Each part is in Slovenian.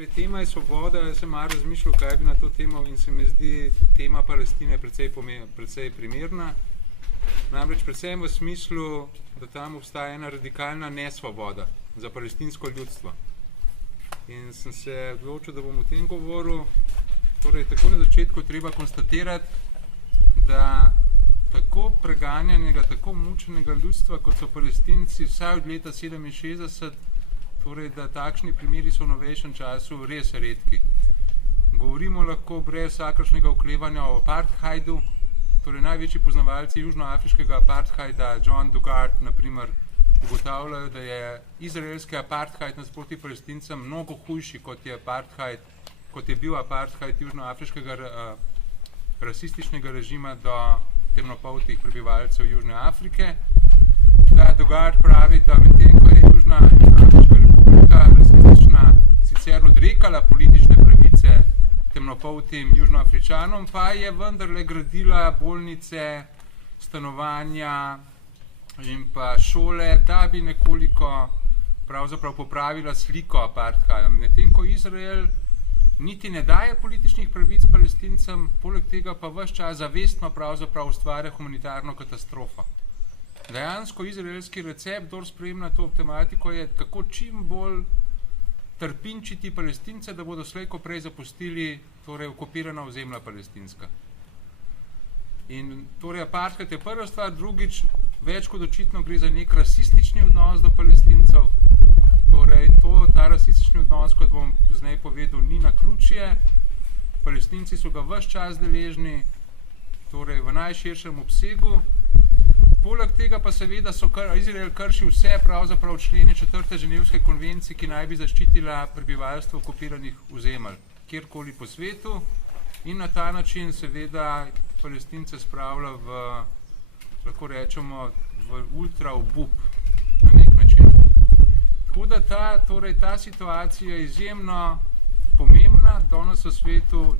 Torej, tema je svoboda, jaz sem malo razmišljal, kaj bi na to temo in se mi zdi tema Palestine precej primerna. Namreč predvsem v smislu, da tam obstaja ena radikalna nesvoboda za palestinsko ljudstvo. In sem se odločil, da bom o tem govoril. Torej, tako na začetku treba konstatirati, da tako preganjanega, tako mučenega ljudstva, kot so Palestinci vsaj od leta 67, torej, da takšni primeri so v novejšem času res redki. Govorimo lahko brez vsakršnega oklevanja o apartheidu, torej največji poznavalci južnoafriškega apartheida, John Dugard, na primer, ugotavljajo, da je izraelski apartheid nasproti Palestincem mnogo hujši, kot je bil apartheid južnoafriškega rasističnega režima do temnopoltih prebivalcev Južne Afrike. Da Dugard pravi, da medtem ko je Južnoafriška republika rasistična sicer odrekala politične pravice temnopoltim Južnoafričanom, pa je vendarle gradila bolnice, stanovanja in pa šole, da bi nekoliko pravzaprav popravila sliko apartheida. Medtem ko Izrael niti ne daje političnih pravic Palestincem, poleg tega pa ves čas zavestno pravzaprav ustvarja humanitarno katastrofo. Dejansko izraelski recept, kdor spremlja to tematiko, je kako čim bolj trpinčiti Palestince, da bodo slej ko prej zapustili torej okupirana ozemlja palestinska. In torej apartheid je prva stvar, drugič, več kot očitno gre za nek rasistični odnos do Palestincev. Torej, ta rasistični odnos, kot bom pozneje povedal, ni naključje. Palestinci so ga ves čas deležni, torej v najširšem obsegu. Poleg tega pa seveda Izrael krši vse pravzaprav člene 4. Ženevske konvencije, ki naj bi zaščitila prebivalstvo okupiranih ozemelj, kjerkoli po svetu, in na ta način seveda Palestince spravlja lahko rečemo, v ultra obup na nek način. Tako da ta situacija je izjemno pomembna, danes v svetu.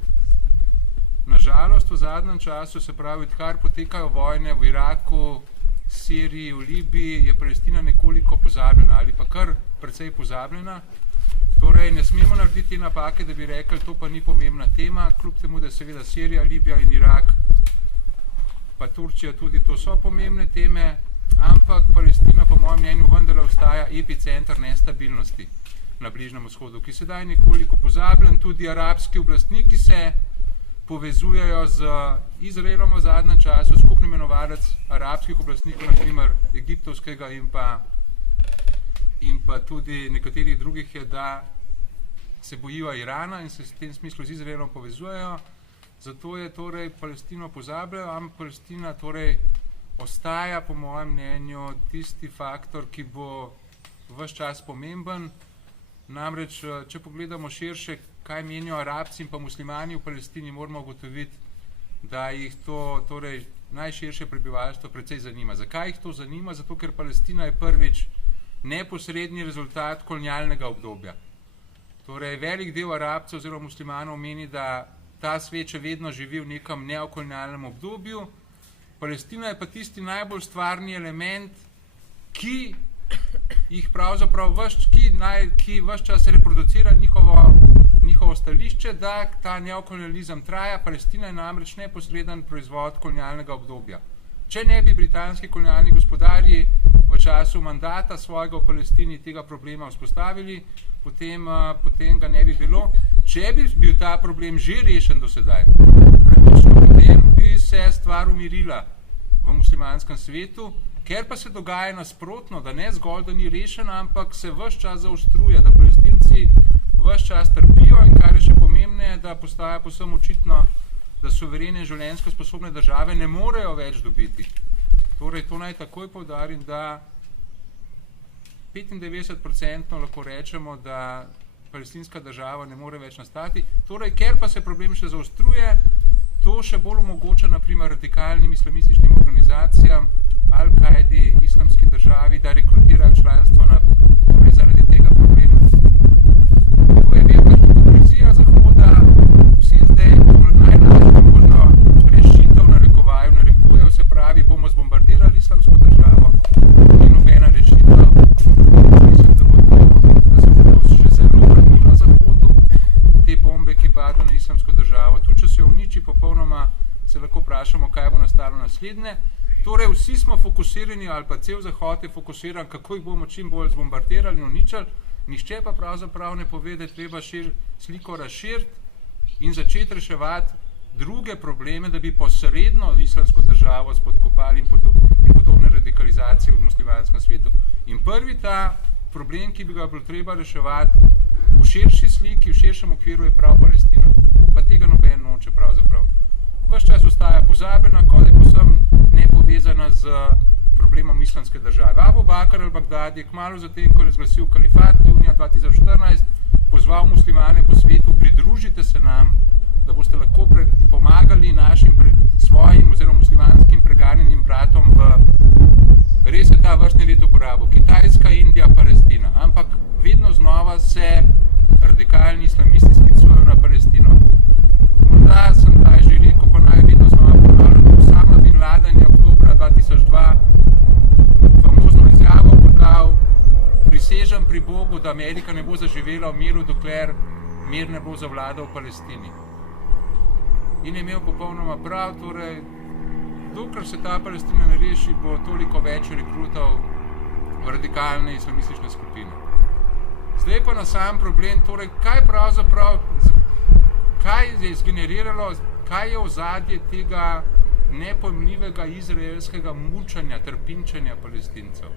Nažalost, v zadnjem času, se pravi, odkar potekajo vojne v Iraku, Siriji, v Libiji, je Palestina nekoliko pozabljena ali pa kar precej pozabljena. Torej, ne smemo narediti napake, da bi rekli, to pa ni pomembna tema, kljub temu, da seveda Sirija, Libija in Irak, pa Turčija tudi, to so pomembne teme, ampak Palestina, po mojem mnenju, vendarle ostaja epicenter nestabilnosti na Bližnjem vzhodu, ki sedaj nekoliko pozabljen. Tudi arabski oblastniki se povezujejo z Izraelom v zadnjem času, skupni imenovalec arabskih oblastnikov, na primer egiptovskega in pa tudi nekaterih drugih je, da se bojijo Irana in se v tem smislu z Izraelom povezujejo. Zato je torej Palestino pozabljajo, ampak Palestina torej ostaja, po mojem mnenju, tisti faktor, ki bo ves čas pomemben. Namreč, če pogledamo širše, kaj menijo Arabci in pa muslimani v Palestini, moramo ugotoviti, da jih to torej najširše prebivalstvo precej zanima. Zakaj jih to zanima? Zato, ker Palestina je prvič neposredni rezultat kolonialnega obdobja. Torej, velik del Arabcev oziroma muslimanov meni, da ta svet še vedno živi v nekem neokolonialnem obdobju. Palestina je pa tisti najbolj stvarni element, ki jih pravzaprav ki ves čas reproducira njihovo stališče, da ta neokolonializem traja. Palestina je namreč neposreden proizvod kolonialnega obdobja. Če ne bi britanski kolonialni gospodarji v času mandata svojega v Palestini tega problema vzpostavili, potem ga ne bi bilo. Če bi bil ta problem že rešen do sedaj, potem bi se stvar umirila v muslimanskem svetu, ker pa se dogaja nasprotno, da ne zgolj, da ni rešen, ampak se ves čas zaostruje, da Palestinci ves čas trpijo in kar je še pomembneje, da postaja povsem očitno, da suverene življenjsko sposobne države ne morejo več dobiti. Torej, to naj takoj poudarim, da 95% lahko rečemo, da palestinska država ne more več nastati. Torej, ker pa se problem še zaostruje, to še bolj omogoča na primer radikalnim islamističnim organizacijam, Al-Kaidi, islamski državi, da rekrutirajo članstvo torej zaradi tega problema. To je velika hipokrizija Zahoda, vsi zdaj najlažje možno rešitev narekujejo, se pravi, bomo zbombardirali islamsko državo, ni nobena rešitev. Mislim, da se bo to še zelo vrnilo Zahodu. islamsko državo. Tudi, če se jo uniči popolnoma, se lahko vprašamo, kaj bo nastalo naslednje. Torej, vsi smo fokusirani, ali pa cel Zahod je fokusiran, kako jih bomo čim bolj zbombardirali in uničili, nihče pa pravzaprav ne pove, da je treba sliko razširiti in začeti reševati druge probleme, da bi posredno islamsko državo spodkopali in podobne radikalizacije v muslimanskem svetu. In prvi ta problem, ki bi ga bilo treba reševati v širši sliki, v širšem okviru, je prav Palestina. Pa tega noben noče pravzaprav. Ves čas ostaja pozabljena, kot je posebno nepovezana z problemom islamske države. Abu Bakr al-Baghdadi je kmalu zatem, ko je razglasil kalifat junija 2014, pozval muslimane po svetu, pridružite se nam, da boste lahko pomagali našim svojim oziroma muslimanskim preganjenim bratom res je ta vrstni red uporabo. Kitajska, Indija, Palestina. Ampak vedno znova se radikalni islamisti sklicujejo na Palestino. Morda sem taj že rekel, pa naj vedno znova ponavljam, Osama bin Laden je oktobra 2002 famozno izjavo podal: prisežem pri Bogu, da Amerika ne bo zaživela v miru, dokler mir ne bo zavladal v Palestini. In je imel popolnoma prav, torej dokler se ta Palestina ne reši, bo toliko več rekrutov v radikalne islamistične skupine. Zdaj pa na sam problem, torej kaj pravzaprav, kaj je zgeneriralo, kaj je ozadje tega nepojmljivega izraelskega mučanja, trpinčenja Palestincev.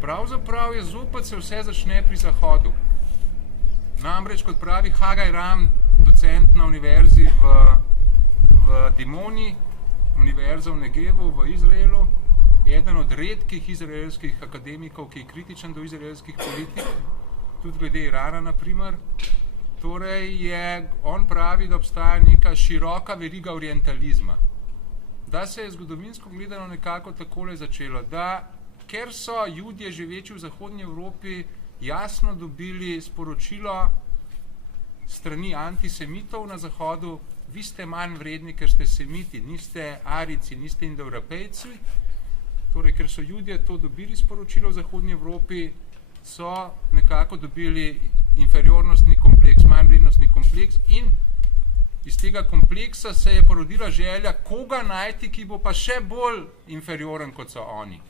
Pravzaprav je zopet se vse začne pri Zahodu. Namreč, kot pravi Hagaj Ram, docent na univerzi v Dimoni, univerza v Negevu v Izraelu, eden od redkih izraelskih akademikov, ki je kritičen do izraelskih politik, tudi glede Irana, na primer. Torej on pravi, da obstaja neka široka veriga orientalizma. Da se je zgodovinsko gledano nekako takole začelo, da ker so Judje živeči v zahodnji Evropi jasno dobili sporočilo strani antisemitov na Zahodu: vi ste manj vredni, ker ste semiti, niste Arici, niste Indoevropejci. Torej, ker so Judje to dobili sporočilo v zahodnji Evropi, so nekako dobili inferiornostni kompleks, manjvrednostni kompleks, in iz tega kompleksa se je porodila želja, koga najti, ki bo pa še bolj inferioren, kot so oni.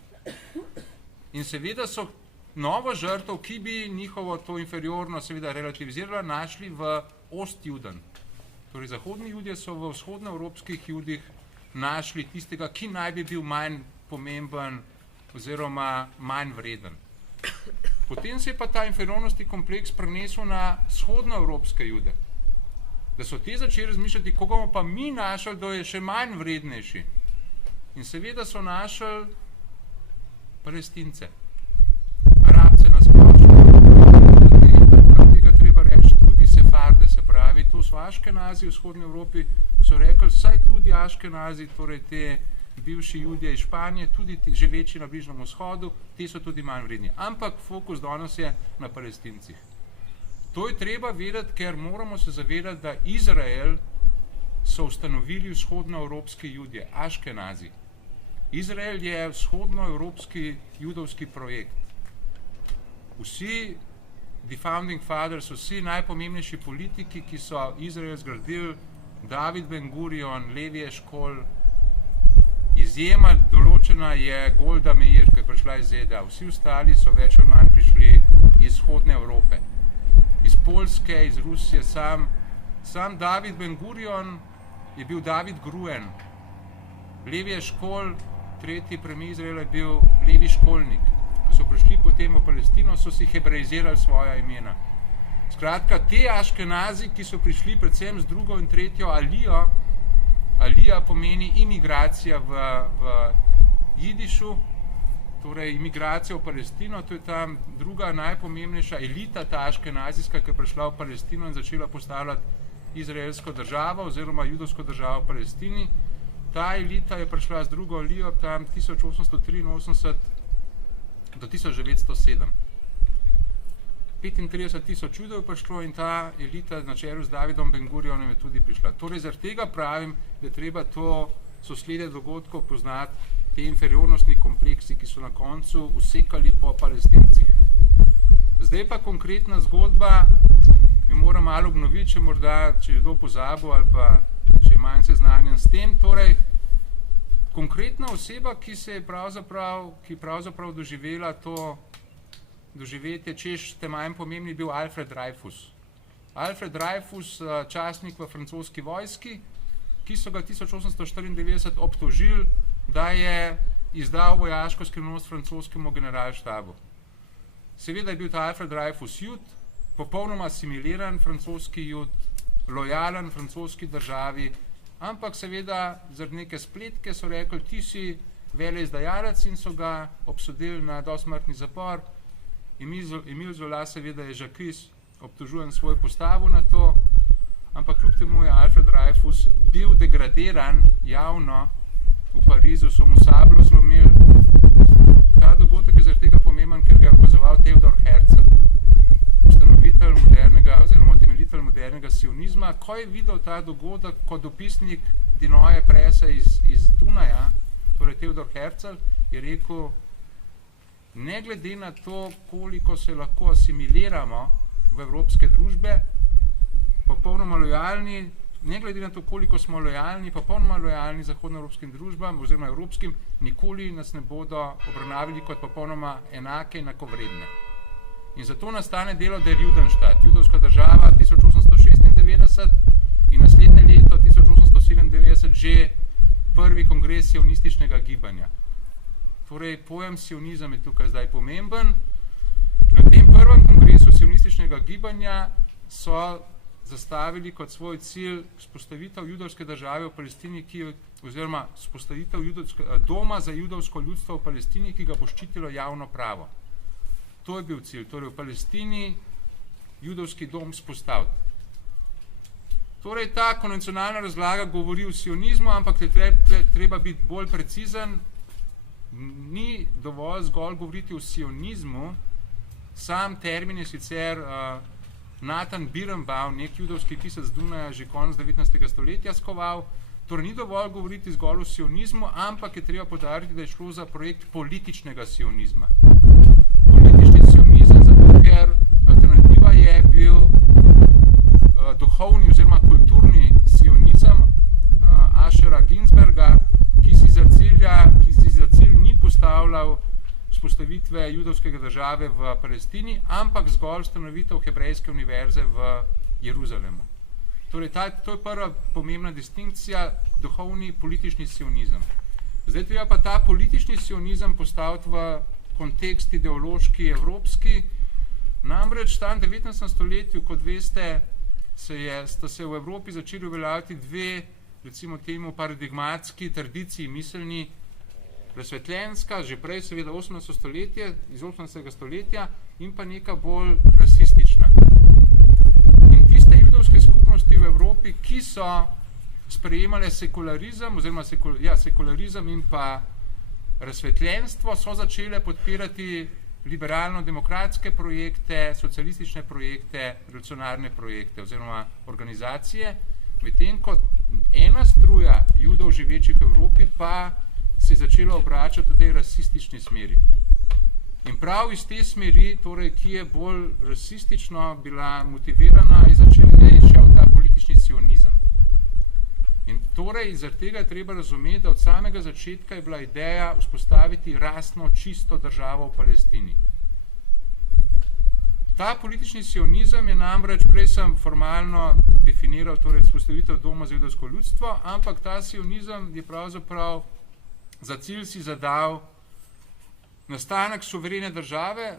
In seveda so novo žrtev, ki bi njihovo to inferiornost seveda relativizirala, našli v Ostjuden. Torej, zahodni Judje so v vzhodnoevropskih Judih našli tistega, ki naj bi bil manj pomemben oziroma manj vreden. Potem se je pa ta inferiornostni kompleks prenesel na vzhodnoevropske Jude. Da so te začeli razmišljati, koga bomo pa mi našli, da je še manj vrednejši. In seveda so našli Palestince, Arabce nasplošno, tega treba reči tudi Sefarde, se pravi, to so Aškenazi v vzhodni Evropi, so rekli, saj tudi Aškenazi, torej te bivši Judje iz Španije, tudi živeči na Bližnjem vzhodu, ti so tudi manj vredni. Ampak fokus danes je na Palestincih. To je treba vedeti, ker moramo se zavedati, da Izrael so ustanovili vzhodnoevropski Judje, Aškenazi. Izrael je vzhodnoevropski judovski projekt. Vsi the founding fathers, vsi najpomembnejši politiki, ki so Izrael zgradili, David Ben Gurion, Levi Eškol, izjema določena je Golda Meir, ki je prišla iz ZDA. Vsi ostali so več ali manj prišli iz vzhodne Evrope. Iz Poljske, iz Rusije, sam David Ben Gurion je bil David Gruen. Levi Eškol, tretji premijer Izraela, je bil Levi Školnik. Ko so prišli potem v Palestino, so si hebrejizirali svoja imena. Skratka, te Aškenazi, ki so prišli predvsem z drugo in tretjo alijo, alija pomeni imigracija v jidišu, torej imigracija v Palestino, to je tam druga najpomembnejša elita, ta aškenazijska, ki je prišla v Palestino in začela postavljati izraelsko državo oziroma judovsko državo v Palestini. Ta elita je prišla z drugo alijo tam 1883 do 1907. 35,000 Judov je prišlo in ta elita na čelu z Davidom Ben Gurionom je tudi prišla. Torej, zaradi tega pravim, da je treba to sosledje dogodkov poznati, te inferiornostni kompleksi, ki so na koncu usekali po Palestincih. Zdaj pa konkretna zgodba, jo moram malo obnoviti, če je kdo pozabil ali pa če je manj seznanjen s tem, torej konkretna oseba, ki je pravzaprav doživela to doživetje, češ te manj pomembni, bil Alfred Dreyfus. Alfred Dreyfus, častnik v francoski vojski, ki so ga 1894 obtožili, da je izdal vojaško skrivnost francoskemu generalštabu. Seveda je bil ta Alfred Dreyfus jud, popolnoma asimiliran francoski jud, lojalen francoski državi, ampak seveda zaradi neke spletke so rekli, ti si veleizdajalec in so ga obsodili na dosmrtni zapor. Emile Zola seveda je Jacques obtožujem svoj postavu na to, ampak kljub temu je Alfred Dreyfus bil degradiran javno, v Parizu so mu sablo zlomili. Ta dogodek je zaradi tega pomemben, ker ga je opazoval Theodor Herzl, ustanovitelj modernega oziroma utemeljitelj modernega sionizma, ko je videl ta dogodek kot dopisnik Die Neue Presse iz Dunaja, torej Theodor Herzl, je rekel, ne glede na to, koliko se lahko asimiliramo v evropske družbe, popolnoma lojalni, ne glede na to, koliko smo lojalni, popolnoma lojalni zahodnoevropskim družbam oziroma evropskim, nikoli nas ne bodo obravnavali kot popolnoma enake in enakovredne. In zato nastane delo Der Judenstaat, judovska država 1896 in naslednje leto 1897 že prvi kongres sionističnega gibanja. Torej, pojem sionizem je tukaj zdaj pomemben. Na tem prvem kongresu sionističnega gibanja so zastavili kot svoj cilj vzpostavitev judovske države v Palestini, oziroma vzpostavitev doma za judovsko ljudstvo v Palestini, ki ga bo ščitilo javno pravo. To je bil cilj, torej v Palestini judovski dom vzpostaviti. Torej, ta konvencionalna razlaga govori o sionizmu, ampak treba biti bolj precizen. Ni dovolj zgolj govoriti o sionizmu, sam termin je sicer Nathan Birnbaum, nek judovski pisec Dunaja, že konec 19. stoletja skoval. Torej, ni dovolj govoriti zgolj o sionizmu, ampak je treba poudariti, da je šlo za projekt političnega sionizma. Politični sionizem, zato ker alternativa je bil duhovni oziroma kulturni sionizem Ashera Ginsberga, ki si za cilj ni postavljal vzpostavitve judovskega države v Palestini, ampak zgolj ustanovitev hebrejske univerze v Jeruzalemu. Torej, to je prva pomembna distinkcija, duhovni politični sionizem. Zdaj treba pa ta politični sionizem postaviti v kontekst ideološki, evropski. Namreč v 19. stoletju, kot veste, sta se v Evropi začeli uveljavljati dve, recimo temu, paradigmatski tradiciji miselni, razsvetljenska, že prej seveda 18. stoletje, iz 18. stoletja, in pa neka bolj rasistična. In tiste judovske skupnosti v Evropi, ki so sprejemale sekularizem, oziroma sekularizem in pa razsvetljenstvo, so začele podpirati liberalno-demokratske projekte, socialistične projekte, revolucionarne projekte oziroma organizacije, medtem kot ena struja judov živečih v Evropi pa se je začela obračati v tej rasistični smeri. In prav iz te smeri, torej, ki je bolj rasistično bila motivirana, je šel ta politični sionizem. In torej, zaradi tega je treba razumeti, da od samega začetka je bila ideja vzpostaviti rasno čisto državo v Palestini. Ta politični sionizem je namreč, prej sem formalno definiral, torej vzpostavitev doma za judovsko ljudstvo, ampak ta sionizem je pravzaprav za cilj si zadal nastanek suverene države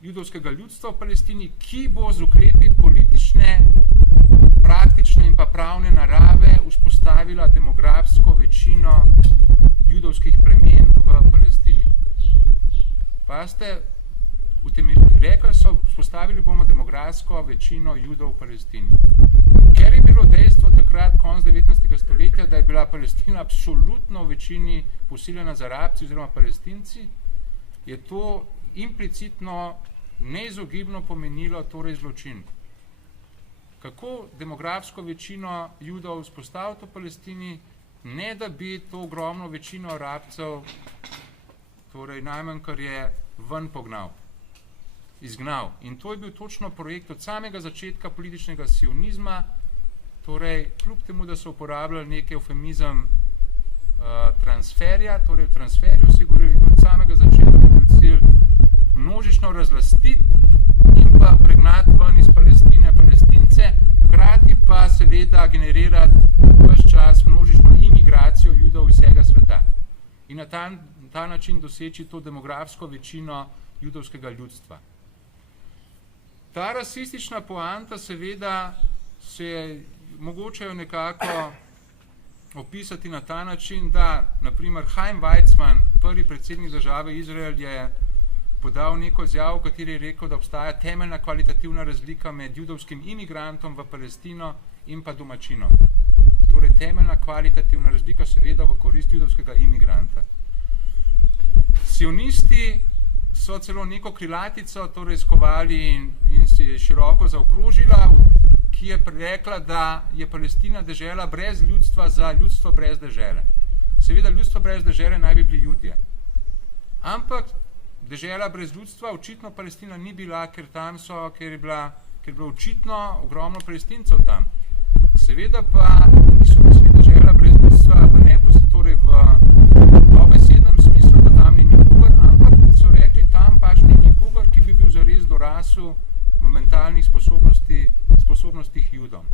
judovskega ljudstva v Palestini, ki bo z ukrepi politične, praktične in pa pravne narave vzpostavila demografsko večino judovskih plemen v Palestini. Pazite, rekli so, vzpostavili bomo demografsko večino judov v Palestini. Ker je bilo dejstvo takrat, konec 19. stoletja, da je bila Palestina absolutno v večini posiljena z Arabci oziroma Palestinci, je to implicitno, neizogibno pomenilo torej zločin. Kako demografsko večino judov vzpostaviti v Palestini, ne da bi to ogromno večino Arabcev, torej najmanj, kar je, ven pognal. izgnal. In to je bil točno projekt od samega začetka političnega sionizma, torej kljub temu, da so uporabljali nekaj eufemizem transferja, torej v transferju se govorili od samega začetka je bil cilj množično razlastiti in pa pregnati ven iz Palestine Palestince, hkrati pa seveda generirati ves čas množično imigracijo Judov iz vsega sveta. In na ta način doseči to demografsko večino judovskega ljudstva. Ta rasistična poanta seveda se mogoče jo nekako opisati na ta način, da naprimer Chaim Weizmann, prvi predsednik države Izrael, je podal neko izjavo, v kateri je rekel, da obstaja temeljna kvalitativna razlika med judovskim imigrantom v Palestino in pa domačinom. Torej temeljna kvalitativna razlika seveda v korist judovskega imigranta. Sionisti so celo neko krilatico torej skovali in se je široko zaokrožila, ki je rekla, da je Palestina dežela brez ljudstva za ljudstvo brez dežele. Seveda ljudstvo brez dežele naj bi bili Judje. Ampak dežela brez ljudstva očitno Palestina ni bila, ker je bilo očitno ogromno Palestincev tam. Seveda pa niso mislili dežela brez ljudstva torej v dobesednem smislu, da tam ni nikogar, ampak so rekli, tam pač ni nikogar, ki bi bil zares dorasel v mentalnih sposobnostih Judom.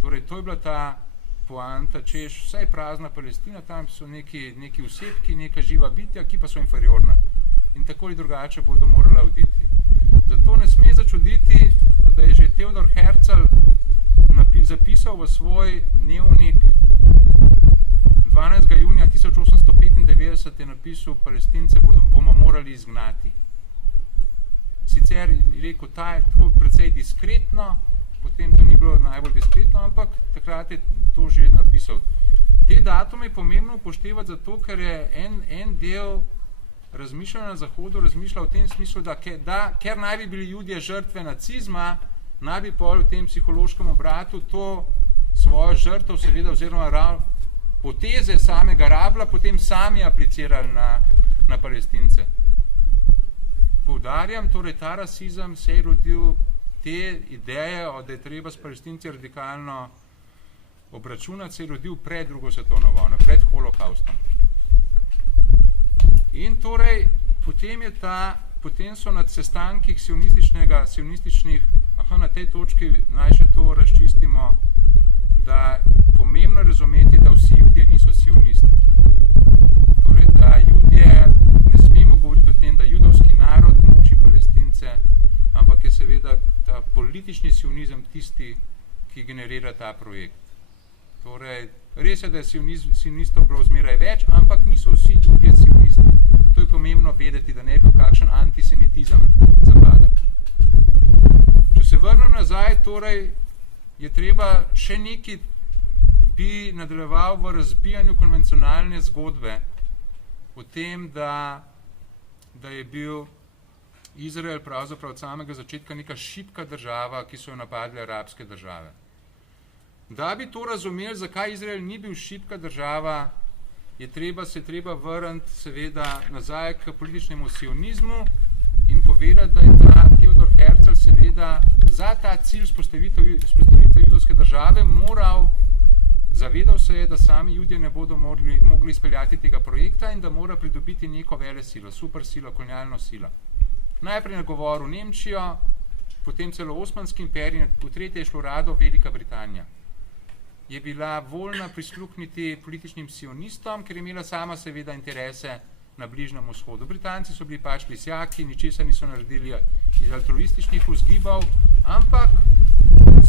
Torej, to je bila ta poanta, češ vsaj prazna Palestina, tam so neki osebki, neka živa bitja, ki pa so inferiorna. In tako ali drugače bodo morala oditi. Zato ne sme začuditi, da je že Theodor Herzl zapisal v svoj dnevnik 12. junija 1895 je napisal, Palestince bomo morali izgnati. Sicer je rekel, ta je tako precej diskretno, potem to ni bilo najbolj diskretno, ampak takrat je to že napisal. Te datume je pomembno upoštevati zato, ker je en del razmišljanja na Zahodu razmišlja v tem smislu, da ker naj bi bili Judje žrtve nacizma, naj bi pol v tem psihološkem obratu to svojo žrtev seveda oziroma poteze samega rabla potem sami aplicirali na Palestince. Poudarjam, torej ta rasizem se je rodil, te ideje, da je treba s Palestinci radikalno obračunati, se je rodil pred drugo svetovno vojno, pred holokaustom. In torej, potem so nad sestankih sionističnih, na tej točki naj še to razčistimo, da pomembno razumeti, da vsi Judje niso sionisti. Torej, da Judje, ne smemo govoriti o tem, da judovski narod muči Palestince, ampak je seveda ta politični sionizem tisti, ki generira ta projekt. Torej, res je, da je sionistov bilo zmeraj več, ampak niso vsi Judje sionisti. To je pomembno vedeti, da ne bi kakšen antisemitizem zapadal. Če se vrnem nazaj, torej je treba še nekaj bi nadaljeval v razbijanju konvencionalne zgodbe o tem, da je bil Izrael pravzaprav od samega začetka neka šibka država, ki so jo napadle arabske države. Da bi to razumeli, zakaj Izrael ni bil šibka država, se treba vrniti seveda nazaj k političnemu sionizmu in povedati, da je ta Theodor Herzl seveda za ta cilj spostavitev judovske države zavedal se je, da sami Judje ne bodo mogli izpeljati tega projekta in da mora pridobiti neko velesilo, supersilo, kolonialno silo. Najprej nagovoril Nemčijo, potem celo Osmanski imperij, v tretje je šlo rado Velika Britanija. Je bila voljna prisluhniti političnim sionistom, ker je imela sama seveda interese na Bližnjem vzhodu. Britanci so bili pač lisjaki, ničesar niso naredili iz altruističnih vzgibov, ampak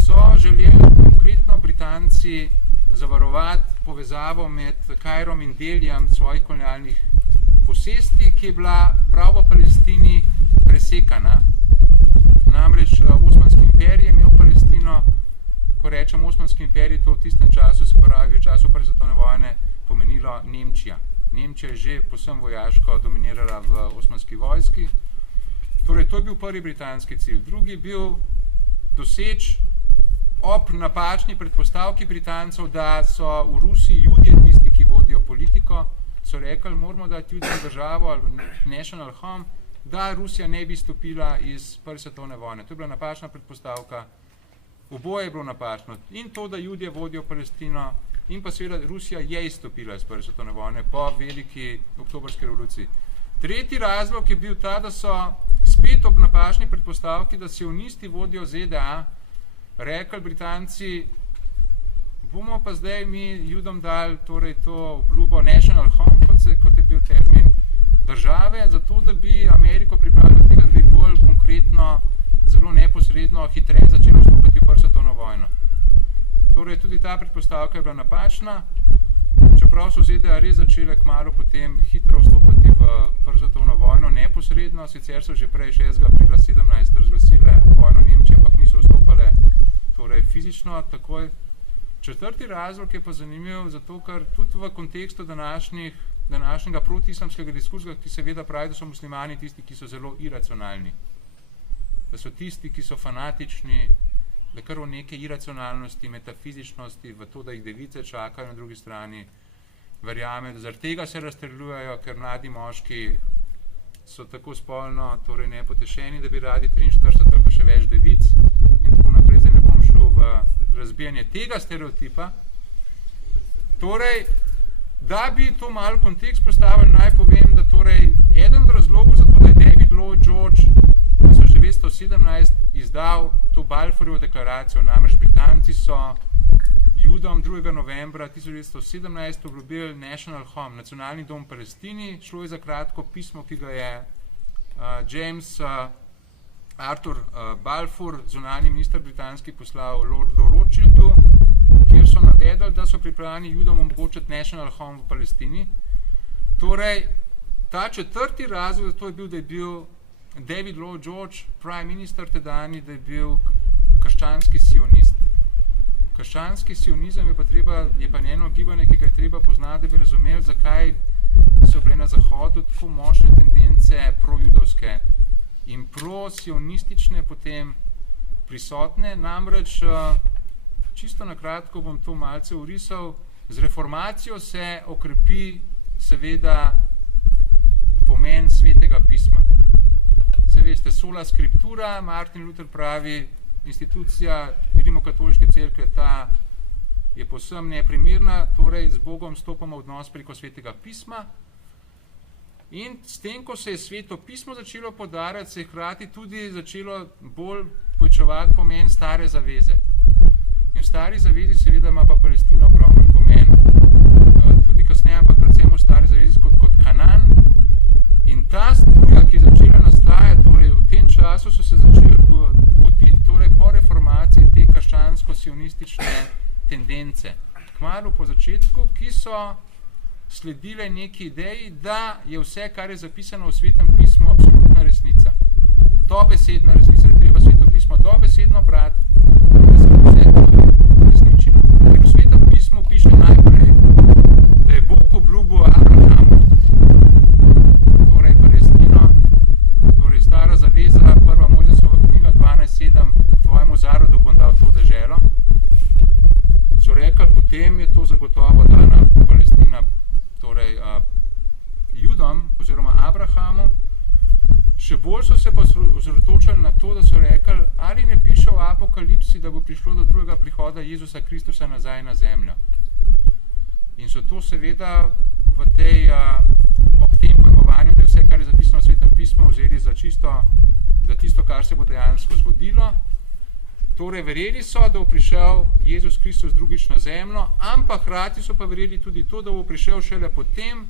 so želeli konkretno Britanci zavarovati povezavo med Kairom in Delhijem svojih kolonialnih posesti, ki je bila prav v Palestini presekana. Namreč Osmanski imperij je imel Palestino, ko rečem Osmanski imperij, to v tistem času, se pravi v času prve svetovne vojne, pomenilo Nemčija. Nemčija je že povsem vojaško dominirala v osmanski vojski. Torej, to je bil prvi britanski cilj. Drugi je bil doseči ob napačni predpostavki Britancev, da so v Rusiji Judje tisti, ki vodijo politiko, so rekli, moramo dati Judjem državo ali national home, da Rusija ne bi stopila iz Prve svetovne vojne. To je bila napačna predpostavka, oboje je bilo napačno. In to, da Judje vodijo Palestino, in pa seveda Rusija je izstopila iz Prve svetovne vojne po veliki oktobrski revoluciji. Tretji razlog je bil ta, da so spet ob napačni predpostavki, da sionisti vodijo ZDA, rekli Britanci, bomo pa zdaj mi Judom dali torej to obljubo national home, kot je bil termin države, zato da bi Ameriko pripravili do tega, da bi bolj konkretno, zelo neposredno, hitreje začelo vstopati v Prvo svetovno vojno. Torej tudi ta predpostavka je bila napačna, čeprav so ZDA res začele kmalu potem hitro vstopati v Prvo svetovno vojno neposredno, sicer so že prej 6. aprila 17 razglasile vojno Nemčije, ampak niso vstopale torej fizično takoj. Četrti razlog je pa zanimiv, zato ker tudi v kontekstu današnjega protiislamskega diskurza, ki seveda pravi, da so muslimani tisti, ki so zelo iracionalni, da so tisti, ki so fanatični, da kar v neke iracionalnosti, metafizičnosti, v to, da jih device čakajo na drugi strani, verjame, da zaradi tega se razstreljujejo, ker mladi moški so tako spolno torej nepotešeni, da bi radi 43 ali pa še več devic in tako naprej. Zdaj ne bom šel v razbijanje tega stereotipa. Torej, da bi to malo kontekst postavili, naj povem, da torej eden od razlogov za to, da je David Lloyd George 1917 izdal to Balfourjevo deklaracijo, namreč Britanci so Judom 2. novembra 1917 obljubili National Home, nacionalni dom v Palestini. Šlo je za kratko pismo, ki ga je James Arthur Balfour, zunanji minister britanski, poslal Lordu Rothschildu, kjer so navedli, da so pripravljeni Judom omogočiti National Home v Palestini. Torej, ta četrti razlog za to je bil, da je bil David Lloyd George, prime minister tedajni, da je bil krščanski sionist. Krščanski sionizem je pa njeno gibanje, ki ga je treba poznati, da bi razumeli, zakaj so bile na Zahodu tako močne tendence projudovske in prosionistične potem prisotne. Namreč, čisto na kratko bom to malce urisal, z reformacijo se okrepi seveda pomen svetega pisma. Se veste, sola scriptura, Martin Luther pravi, institucija rimokatoliške cerkve, ta je povsem neprimerna, torej z Bogom stopamo v odnos preko svetega pisma. In s tem, ko se je sveto pismo začelo podarjati, se je hkrati tudi začelo bolj povečevati pomen stare zaveze. In v stari zavezi seveda ima pa Palestina ogromen pomen, tudi kasneje, ampak predvsem v stari zavezi kot Kanan. In ta struja, ki je začela nastajati, torej v tem času so se začeli poditi, torej po reformaciji te krščansko-sionistične tendence. Kmalu po začetku, ki so sledile neki ideji, da je vse, kar je zapisano v svetem pismu, absolutna resnica. Dobesedna resnica, da je treba sveto pismo dobesedno brati, da se bo vse to resničilo. Ker v svetem pismu piše najprej, da je Bog obljubil Abrahamu, torej Palestino, torej stara zaveza, prva Mojzesova knjiga 12.7, tvojemu zarodu bom dal to deželo. So rekli, potem je to zagotovo dana Palestina, torej Judom oziroma Abrahamu. Še bolj so se pa osredotočili na to, da so rekli, ali ne piše v Apokalipsi, da bo prišlo do drugega prihoda Jezusa Kristusa nazaj na zemljo. In so to seveda v tej, ob tem pojmovanju, da je vse, kar je zapisano v svetem pismu, vzeli za tisto, kar se bo dejansko zgodilo. Torej, verjeli so, da bo prišel Jezus Kristus drugič na zemljo, ampak hkrati so pa verjeli tudi to, da bo prišel šele potem,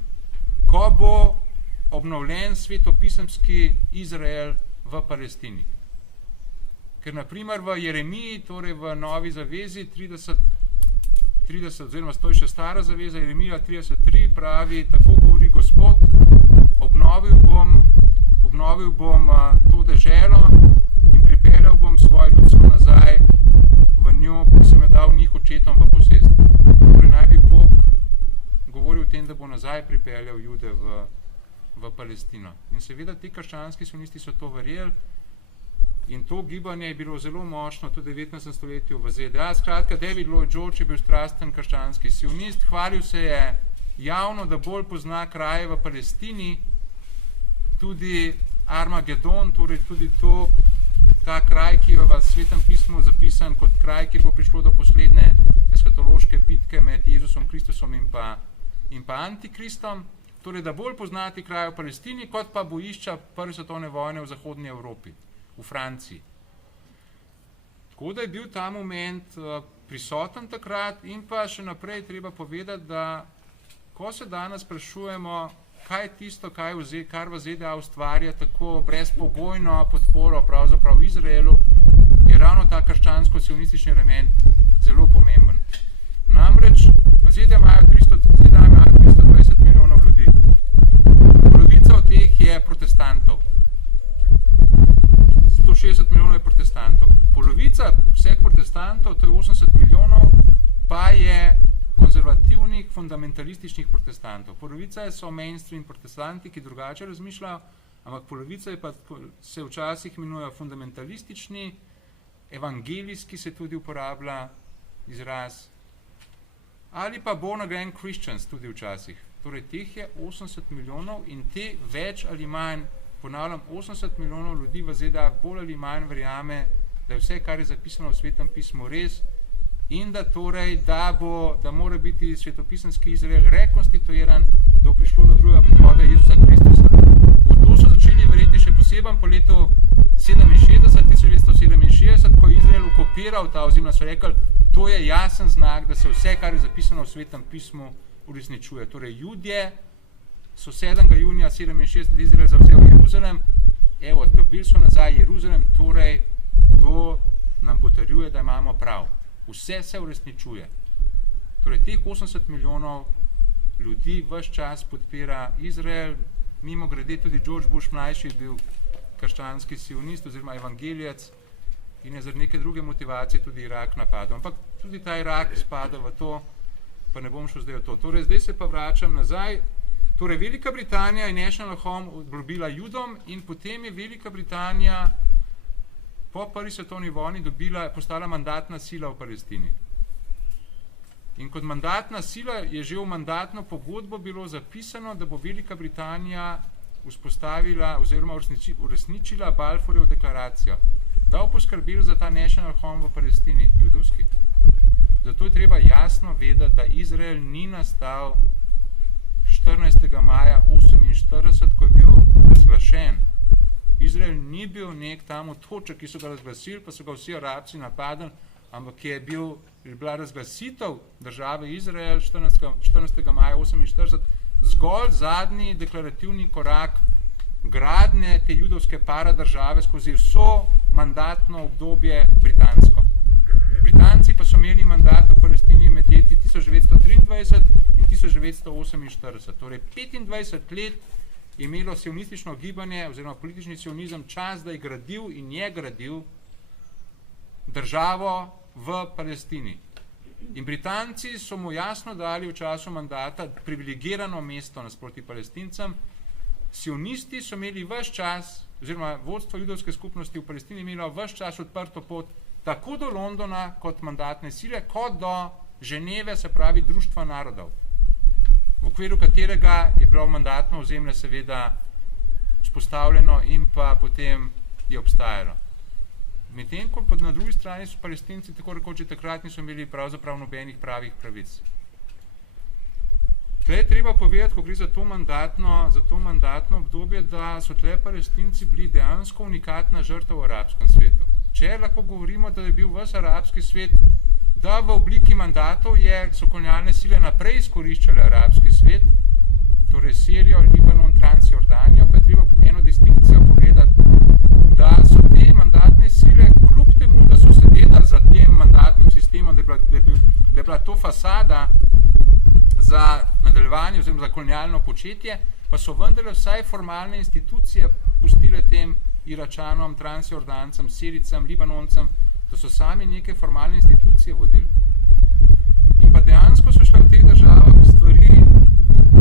ko bo obnovljen svetopisemski Izrael v Palestini. Ker naprimer v Jeremiji, torej v Novi zavezi 30, oziroma to je še stara zaveza, Jeremija 33 pravi, tako govori Gospod, obnovil bom to deželo in pripeljal bom svoje ljudstvo nazaj v njo, ki sem jo dal njih očetom v posest. Torej naj bi Bog govoril o tem, da bo nazaj pripeljal Jude v Palestino. In seveda ti krščanski sionisti so to verjeli in to gibanje je bilo zelo močno tudi v 19. stoletju v ZDA. Skratka, David Lloyd George je bil strasten krščanski sionist, hvalil se je javno, da bolj pozna kraje v Palestini, tudi Armagedon, torej tudi ta kraj, ki je v Svetem pismu zapisan kot kraj, kjer bo prišlo do poslednje eskatološke bitke med Jezusom Kristusom in pa Antikristom, torej da bolj poznati kraj v Palestini, kot pa bojišča prve svetovne vojne v zahodni Evropi, v Franciji. Tako da je bil ta moment prisoten takrat in pa še naprej treba povedati, da ko se danes sprašujemo, kaj je tisto, kar v ZDA ustvarja tako brezpogojno podporo pravzaprav Izraelu, je ravno ta krščansko-sionistični element zelo pomemben. Namreč v ZDA imajo 320 milijonov ljudi. Polovica od teh je protestantov. 160 milijonov je protestantov. Polovica vseh protestantov, to je 80 milijonov, pa je konzervativnih, fundamentalističnih protestantov. Polovica so mainstream protestanti, ki drugače razmišljajo, ampak polovica je pa, se včasih imenujejo fundamentalistični, evangelijski se tudi uporablja izraz, ali pa born again Christians tudi včasih. Torej, teh je 80 milijonov in te več ali manj, ponavljam, 80 milijonov ljudi v ZDA bolj ali manj verjame, da je vse, kar je zapisano v Svetem pismu, res in da torej, da mora biti svetopisemski Izrael rekonstituiran, da bo prišlo do drugega prihoda Jezusa Kristusa. V to so začeli verjeti še posebej po letu 1967, ko je Izrael okupiral ta ozemlja, so rekli, to je jasen znak, da se vse, kar je zapisano v Svetem pismu, uresničuje. Torej, Judje so 7. junija 1967 Izrael zavzel Jeruzalem, evo, dobili so nazaj Jeruzalem, torej to nam potrjuje, da imamo prav. Vse se uresničuje. Torej, teh 80 milijonov ljudi ves čas podpira Izrael, mimo grede tudi George Bush mlajši bil krščanski sionist oziroma evangelijec in je zaradi neke druge motivacije tudi Irak napadel. Ampak tudi ta Irak spada v to, pa ne bom šel zdaj v to. Torej, zdaj se pa vračam nazaj. Torej, Velika Britanija je National Home obljubila Judom in potem je Velika Britanija po prvi svetovni vojni postala mandatna sila v Palestini. In kot mandatna sila je že v mandatno pogodbo bilo zapisano, da bo Velika Britanija vzpostavila oziroma uresničila Balfourjevo deklaracijo, da bo poskrbila za ta National Home v Palestini, judovski. Zato je treba jasno vedeti, da Izrael ni nastal 14. maja 1948, ko je bil razglašen. Izrael ni bil nek tam otoček, ki so ga razglasili, pa so ga vsi Arabci napadli, ampak je bila razglasitev države Izrael 14. maja 1948 zgolj zadnji deklarativni korak gradnje te judovske paradržave skozi vso mandatno obdobje britansko. Britanci pa so imeli mandat v Palestini med leti 1923 in 1948. Torej 25 let je imelo sionistično gibanje oziroma politični sionizem čas, da je gradil in je gradil državo v Palestini. In Britanci so mu jasno dali v času mandata privilegirano mesto nasproti Palestincem. Sionisti so imeli ves čas, oziroma vodstvo judovske skupnosti v Palestini imelo ves čas odprto pot tako do Londona kot mandatne sile, kot do Ženeve, se pravi Društva narodov, v okviru katerega je bilo mandatno ozemlje seveda vzpostavljeno in pa potem je obstajalo. Medtem, ko na drugi strani so Palestinci tako rekoč takrat niso imeli pravzaprav nobenih pravih pravic. Tle je treba povedati, ko gre za to mandatno obdobje, da so tle Palestinci bili dejansko unikatna žrtev v arabskem svetu. Če lahko govorimo, da je bil ves arabski svet, da v obliki mandatov so kolonialne sile naprej izkoriščale arabski svet, torej Sirijo, Libanon, Transjordanijo, pa je treba eno distinkcijo povedati, da so te mandatne sile, kljub temu, da so seveda za tem mandatnim sistemom, da je bila to fasada za nadaljevanje oziroma za kolonialno početje, pa so vendarle vsaj formalne institucije pustile tem Iračanom, Transjordancem, Sirijcem, Libanoncem, da so sami neke formalne institucije vodili. In pa dejansko so šle v teh državah stvari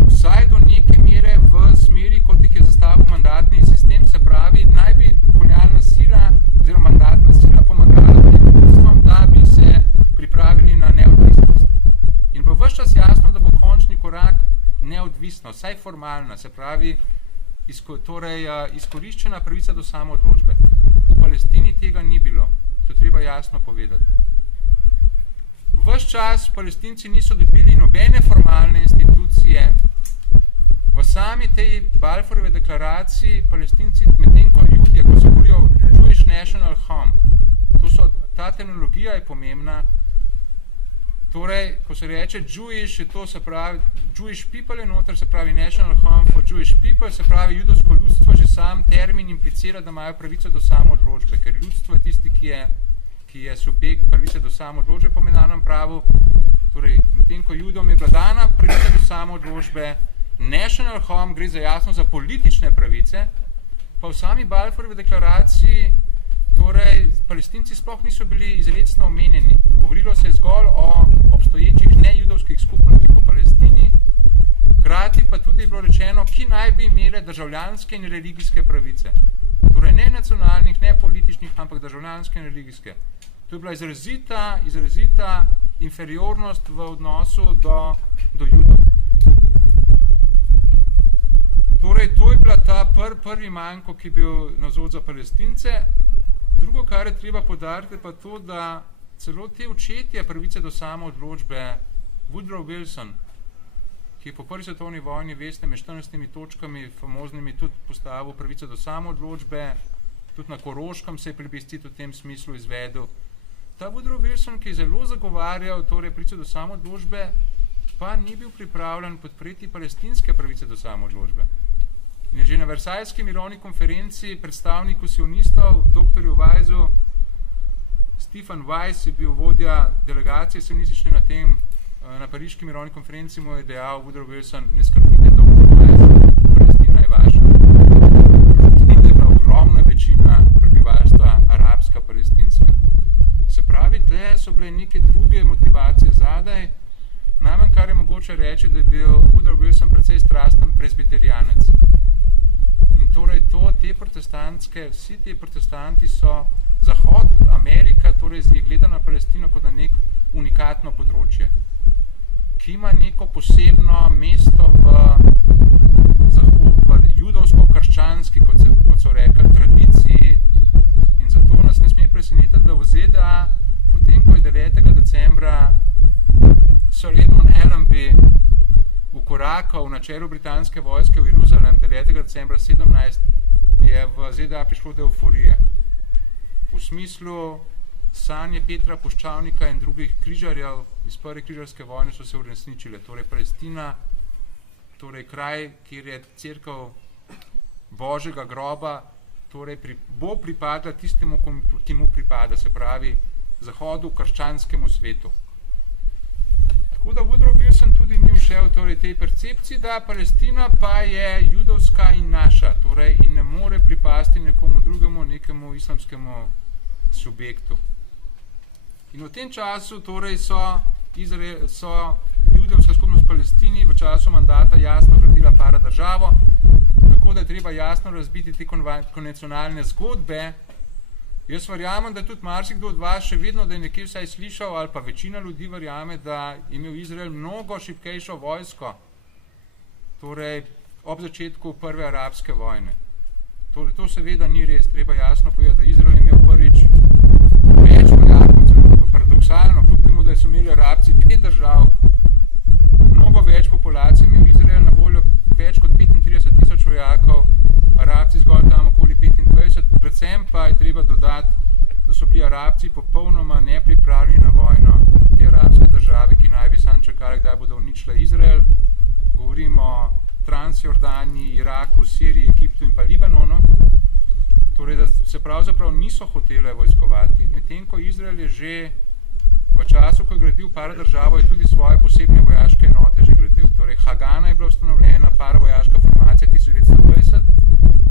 vsaj do neke mere v smeri, kot jih je zastavil mandatni sistem, se pravi, naj bi kolonialna sila oziroma mandatna sila pomagala tem ljudstvom, da bi se pripravili na neodvisnost. In bo ves čas jasno, da bo končni korak neodvisnost, vsaj formalna, se pravi, izkoriščena pravica do samoodločbe. V Palestini tega ni bilo. To treba jasno povedati. Ves čas Palestinci niso dobili nobene formalne institucije. V sami tej Balfourove deklaraciji Palestinci, medtem ko ljudje, ko se govorijo Jewish National Home, ta terminologija je pomembna. Torej, ko se reče Jewish, to se pravi, Jewish people je noter, se pravi National Home for Jewish people, se pravi judovsko ljudstvo, že sam termin implicira, da imajo pravico do samoodločbe, ker ljudstvo je tisti, ki je subjekt pravice do samoodločbe po mednarodnem pravu. Torej, medtem ko Judom je bila dana pravica do samoodločbe, National Home gre za jasno za politične pravice, pa v sami Balfourove deklaraciji torej Palestinci sploh niso bili izrecno omenjeni. Govorilo se je zgolj o obstoječih nejudovskih skupnostih po Palestini, hkrati pa tudi je bilo rečeno, ki naj bi imele državljanske in religijske pravice. Torej ne nacionalnih, ne političnih, ampak državljanske in religijske. To je bila izrazita inferiornost v odnosu do Judov. Torej, to je bila ta prvi manjko, ki je bil navzod za Palestince. Drugo, kar je treba poudariti, pa to, da celo te očetje pravice do samoodločbe, Woodrow Wilson, ki je po prvi svetovni vojni, veste, med 14 točkami famoznimi tudi postavil pravico do samoodločbe, tudi na Koroškem se je plebiscit v tem smislu izvedel. Ta Woodrow Wilson, ki je zelo zagovarjal torej pravico do samoodločbe, pa ni bil pripravljen podpreti palestinske pravice do samoodločbe. In je že na Versajski mirovni konferenci predstavniku sionistov, dr. Weissu, Stephen Weiss je bil vodja delegacije sionistične na pariški mirovni konferenci, mu je dejal Woodrow Wilson, ne skrbite, dr. Weiss, Palestina je vaša. Kljub je bila ogromna večina prebivalstva arabska, palestinska. Se pravi, tle so bile neke druge motivacije zadaj. Najmanj, kar je mogoče reči, da je bil Woodrow Wilson precej strasten presbiterijanec. In torej vsi te protestanti so Zahod, Amerika, torej je gledala na Palestino kot na nek unikatno področje, ki ima neko posebno mesto v judovsko-krščanski, kot so rekli, tradiciji. In zato nas ne sme presenetiti, da v ZDA, potem ko je 9. decembra Sir Edmund Allenby ukorakal na čelu britanske vojske v Jeruzalem 9. decembra 17, je v ZDA prišlo do euforije. V smislu sanje Petra Puščavnika in drugih križarjev iz prve križarske vojne so se uresničile. Torej Palestina, torej kraj, kjer je cerkev Božjega groba, torej bo pripadla tistemu, ki mu pripada, se pravi Zahodu, krščanskemu svetu. Tako da Woodrow Wilson tudi ni všel torej tej percepciji, da Palestina pa je judovska in naša, torej in ne more pripasti nekomu drugemu, nekemu islamskemu subjektu. In v tem času torej so judovska skupnost v Palestini v času mandata jasno gradila paradržavo, tako da je treba jasno razbiti te konvencionalne zgodbe. Jaz verjamem, da tudi marsikdo od vas še vedno, da je nekje vsaj slišal, ali pa večina ljudi verjame, da je imel Izrael mnogo šibkejšo vojsko, torej ob začetku prve arabske vojne. Torej, to seveda ni res, treba jasno povedati, da Izrael je imel prvič več vojakov, paradoksalno, kljub temu, da so imeli Arabci 5 držav, mnogo več populacij imel Izrael na voljo, več kot 35,000 vojakov, Arabci zgolj tam okoli 25, predvsem pa je treba dodati, da so bili Arabci popolnoma nepripravljeni na vojno, te arabske države, ki naj bi sam čakali, kdaj bodo uničile Izrael. Govorimo o Transjordaniji, Iraku, Siriji, Egiptu in pa Libanonu. Torej, da se pravzaprav niso hotele vojskovati, medtem ko Izrael je že v času, ko je gradil paradržavo, je tudi svoje posebne vojaške enote že gradil. Torej, Hagana je bila ustanovljena, paravojaška formacija 1920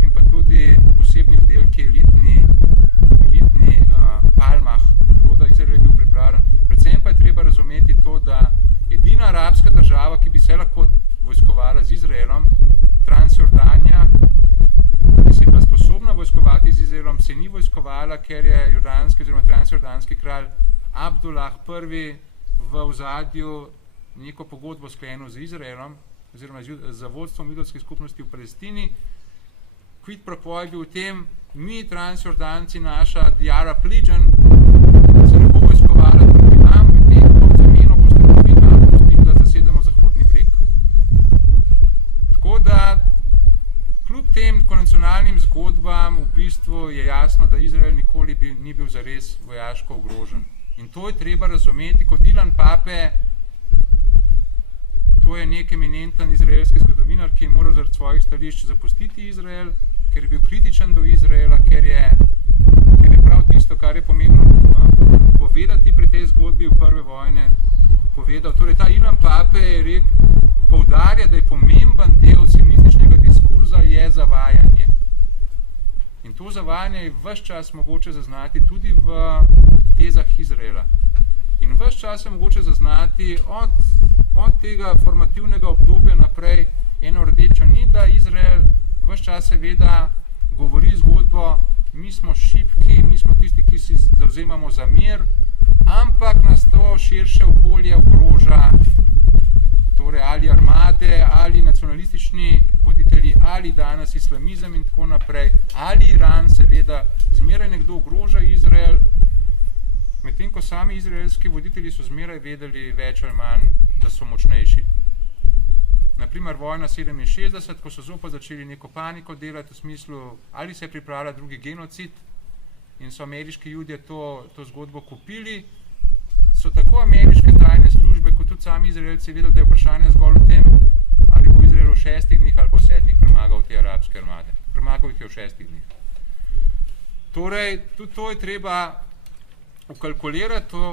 in pa tudi posebni oddelki elitni Palmah, tako da Izrael je bil pripravljen. Predvsem pa je treba razumeti to, da edina arabska država, ki bi se lahko vojskovala z Izraelom, Transjordanija, ki se je bila sposobna vojskovati z Izraelom, se ni vojskovala, ker je jordanski oziroma transjordanski kralj Abdullah I v ozadju neko pogodbo sklenil z Izraelom oziroma z vodstvom judovske skupnosti v Palestini quid pro quo je bil v tem, mi Transjordanci, naša The Arab Legion, se ne bo vojskovala proti nam, medtem ko v zameno boste vi nam pustili, da zasedemo zahodni breg. Tako da, kljub tem konvencionalnim zgodbam, v bistvu je jasno, da Izrael nikoli ni bil zares vojaško ogrožen. In to je treba razumeti, kot Ilan Pape, to je nek eminenten izraelski zgodovinar, ki je moral zaradi svojih stališč zapustiti Izrael, ker je bil kritičen do Izraela, ker je prav tisto, kar je pomembno povedati pri tej zgodbi v prve vojne povedal. Torej, ta Ilan Pape je poudarja, da je pomemben del sionističnega diskurza je zavajanje. In to zavajanje je ves čas mogoče zaznati tudi v tezah Izraela. In ves čas je mogoče zaznati od tega formativnega obdobja naprej eno rdečo nit, da Izrael ves čas seveda govori zgodbo, mi smo šibki, mi smo tisti, ki si zavzemamo za mir, ampak nas to širše okolje ogroža, torej ali armade, ali nacionalistični voditelji, ali danes islamizem in tako naprej, ali Iran seveda, zmeraj nekdo ogroža Izrael, medtem ko sami izraelski voditelji so zmeraj vedeli več ali manj, da so močnejši. Naprimer, vojna 67, ko so zopet začeli neko paniko delati v smislu, ali se je pripravila drugi genocid in so ameriški ljudje to zgodbo kupili, so tako ameriške tajne službe, kot tudi sami Izraelci vedeli, da je vprašanje zgolj v tem, ali bo Izrael v 6 dneh ali po 7 premagal te arabske armade. Premagal jih je v 6 dneh. Torej, tudi to je treba ukalkulirati,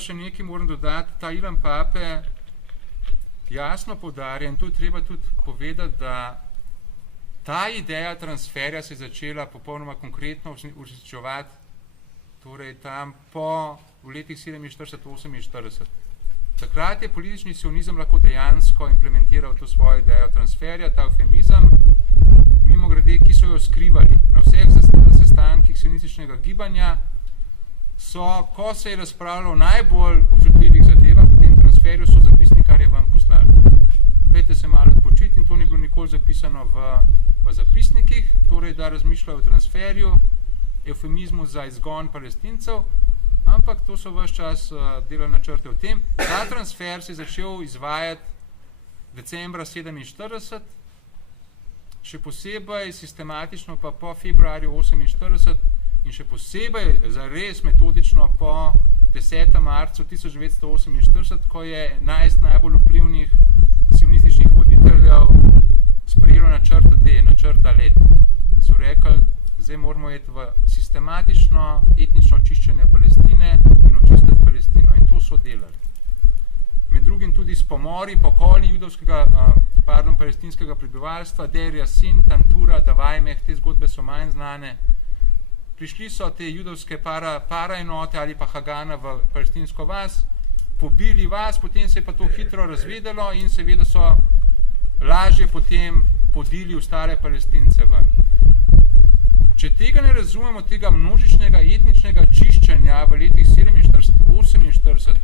še nekaj moram dodati, ta Ilan Pape jasno poudarja, in to je treba tudi povedati, da ta ideja transferja se je začela popolnoma konkretno uresničevati, torej tam v letih 47-48. Takrat je politični sionizem lahko dejansko implementiral to svojo idejo transferja, ta eufemizem, mimogrede, ki so jo skrivali na vseh sestankih sionističnega gibanja, ko se je razpravljalo o najbolj občutljivih zadevah, v tem transferju so zapisnikarje vam poslali. Pejte se malo odpočiti in to ni bilo nikoli zapisano v zapisnikih, torej da razmišljajo o transferju, eufemizmu za izgon Palestincev, ampak to so ves čas delali načrte o tem. Ta transfer se je začel izvajati decembra 47, še posebej sistematično pa po februarju 48 in še posebej zares metodično po 10. marcu 1948, ko je 11 najbolj vplivnih sionističnih voditeljev sprejelo načrt D, načrt Dalet. So rekli, zdaj moramo iti v sistematično etnično očiščenje Palestine in očistiti Palestino. In to so delali. Med drugim tudi s pomori, pokoli palestinskega prebivalstva, Deir Yassin, Tantura, Davajmeh, te zgodbe so manj znane. Prišli so te judovske paraenote ali pa Hagana v palestinsko vas, pobili vas, potem se je pa to hitro razvedelo in seveda so lažje potem podili ostale Palestince ven. Če tega ne razumemo, tega množičnega etničnega čiščenja v letih 47-48,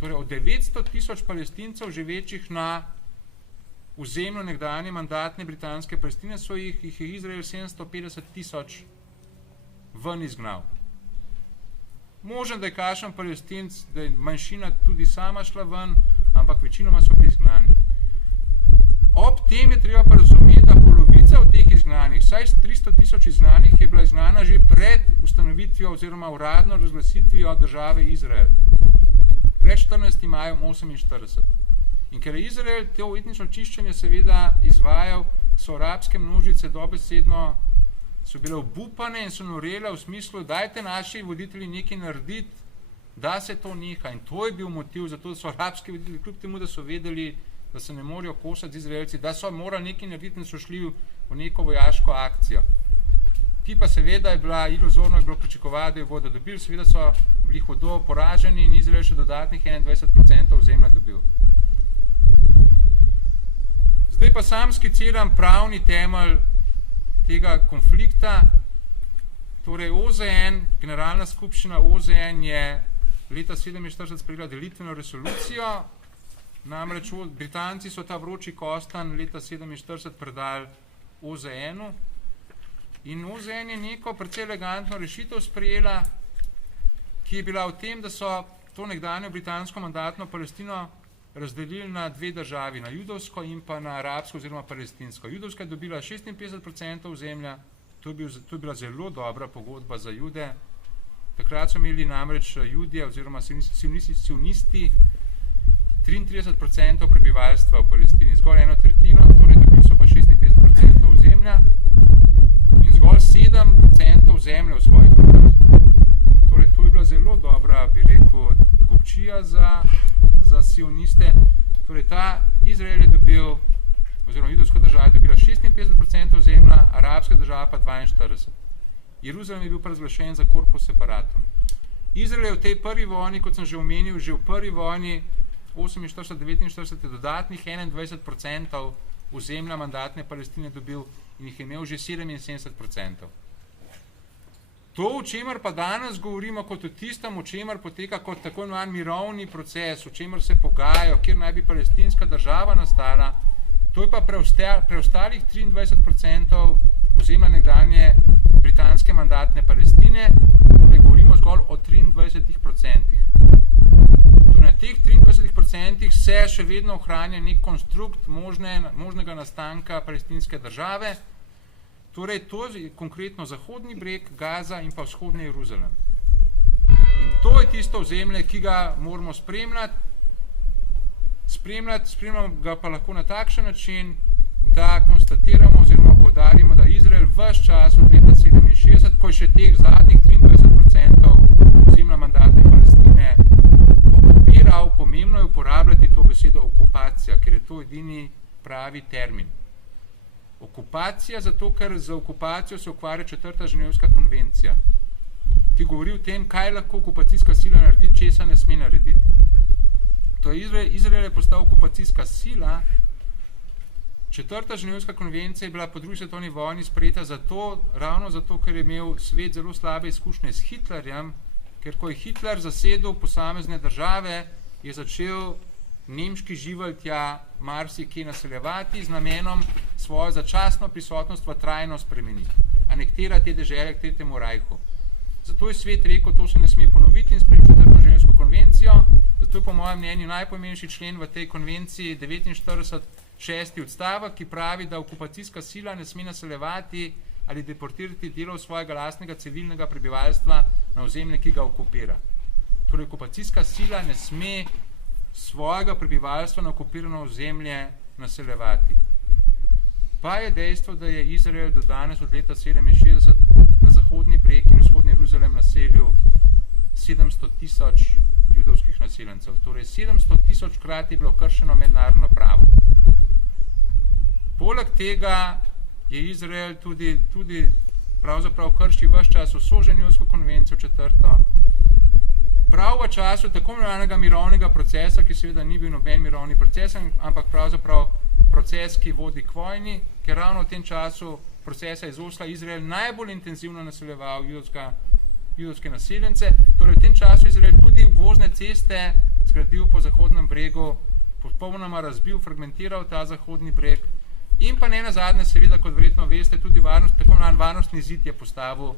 torej od 900 tisoč Palestincev živečih na ozemlju nekdanje mandatne britanske Palestine, jih je Izrael 750 tisoč ven izgnal. Možno, da je kakšen Palestinc, da je manjšina tudi sama šla ven, ampak večinoma so bili izgnani. Ob tem je treba pa razumeti, da polovica od teh izgnanih, saj 300 tisoč izgnanih, je bila izgnana že pred ustanovitvijo oziroma uradno razglasitvijo države Izrael. Pred 14. majem 48. In ker je Izrael to etnično čiščenje seveda izvajal, so arabske množice dobesedno so bile obupane in so norele v smislu, dajte naši voditelji nekaj narediti, da se to neha. In to je bil motiv, zato so arabski voditelji, kljub temu, da so vedeli, da se ne morajo kosati z Izraelci, da so morali nekaj narediti in so šli v neko vojaško akcijo. Ki pa seveda je bila iluzorno, je bilo pričakovati, da jo bodo dobili, seveda so bili hudo poraženi in Izrael še dodatnih 21% ozemlja dobil. Zdaj pa sam skiciram pravni temelj tega konflikta. Torej OZN, generalna skupščina OZN je leta 1947 sprejela delitveno resolucijo, namreč Britanci so ta vroči kostan leta 1947 predali OZN-u In OZN je neko precej elegantno rešitev sprejela, ki je bila v tem, da so to nekdanjo britansko mandatno Palestino razdelili na dve državi, na judovsko in pa na arabsko oziroma palestinsko. Judovska je dobila 56% ozemlja, to je bila zelo dobra pogodba za Jude. Takrat so imeli namreč Judje oziroma sionisti 33% prebivalstva v Palestini, zgolj 1/3, torej dobili so pa 56% ozemlja in zgolj 7% ozemlja v svojih rokah. Torej, to je bila zelo dobra, bi rekel, kupčija za sioniste. Torej, ta Izrael je dobil, oziroma judovska država je dobila 56% ozemlja, arabska država pa 42%. Jeruzalem je bil pa razglašen za corpus separatum. Izrael je v tej prvi vojni, kot sem že omenil, že v prvi vojni 48-49 dodatnih 21% ozemlja mandatne Palestine dobil in jih je imel že 77%. To, o čemer pa danes govorimo kot o tistem, o čemer poteka kot tako imenovan mirovni proces, o čemer se pogajajo, kjer naj bi palestinska država nastala, to je pa preostalih 23% ozemlja nekdanje britanske mandatne Palestine, torej govorimo zgolj o 23%. Torej na teh 23% se še vedno ohranja nek konstrukt možnega nastanka palestinske države, torej to je konkretno Zahodni breg, Gaza in pa vzhodni Jeruzalem. In to je tisto ozemlje, ki ga moramo spremljati. Spremljamo ga pa lahko na takšen način, da konstatiramo oziroma poudarimo, da Izrael ves čas od leta 67, ko je še teh zadnjih 23% ozemlja mandatne Palestine okupiral, pomembno je uporabljati to besedo okupacija, ker je to edini pravi termin. Okupacija zato, ker za okupacijo se ukvarja 4. ženevska konvencija, ki govori o tem, kaj lahko okupacijska sila naredi, česa ne sme narediti. To je Izrael je postal okupacijska sila. 4. ženevska konvencija je bila po drugi svetovni vojni sprejeta ravno zato, ker je imel svet zelo slabe izkušnje s Hitlerjem, ker ko je Hitler zasedel posamezne države, je začel nemški živelj tja marsikje naseljevati z namenom svojo začasno prisotnost v trajno spremeniti, anektirati te dežele k tretjemu rajhu. Zato je svet rekel, to se ne sme ponoviti in sprejel 4. ženevsko konvencijo. Zato je po mojem mnenju najpomembnejši člen v tej konvenciji 49. 6. odstavek, ki pravi, da okupacijska sila ne sme naseljevati ali deportirati delov svojega lastnega civilnega prebivalstva na ozemlje, ki ga okupira. Torej, okupacijska sila ne sme svojega prebivalstva na okupirano ozemlje naseljevati. Pa je dejstvo, da je Izrael do danes od leta 67 na Zahodni breg in vzhodni Jeruzalem naselil 700,000 judovskih naseljencev. Torej 700,000 krat je bilo kršeno mednarodno pravo. Poleg tega je Izrael tudi pravzaprav krši ves čas vso ženevsko konvencijo 4. Prav v času tako imenovanega mirovnega procesa, ki seveda ni bil noben mirovni proces, ampak pravzaprav proces, ki vodi k vojni, ker ravno v tem času procesa iz Osla Izrael najbolj intenzivno naseljeval judovske naseljence. Torej v tem času Izrael tudi vozne ceste zgradil po Zahodnem bregu, popolnoma razbil, fragmentiral ta Zahodni breg in pa ne nazadnje, seveda, kot verjetno veste, tudi tako imenovan varnostni zid je postavil,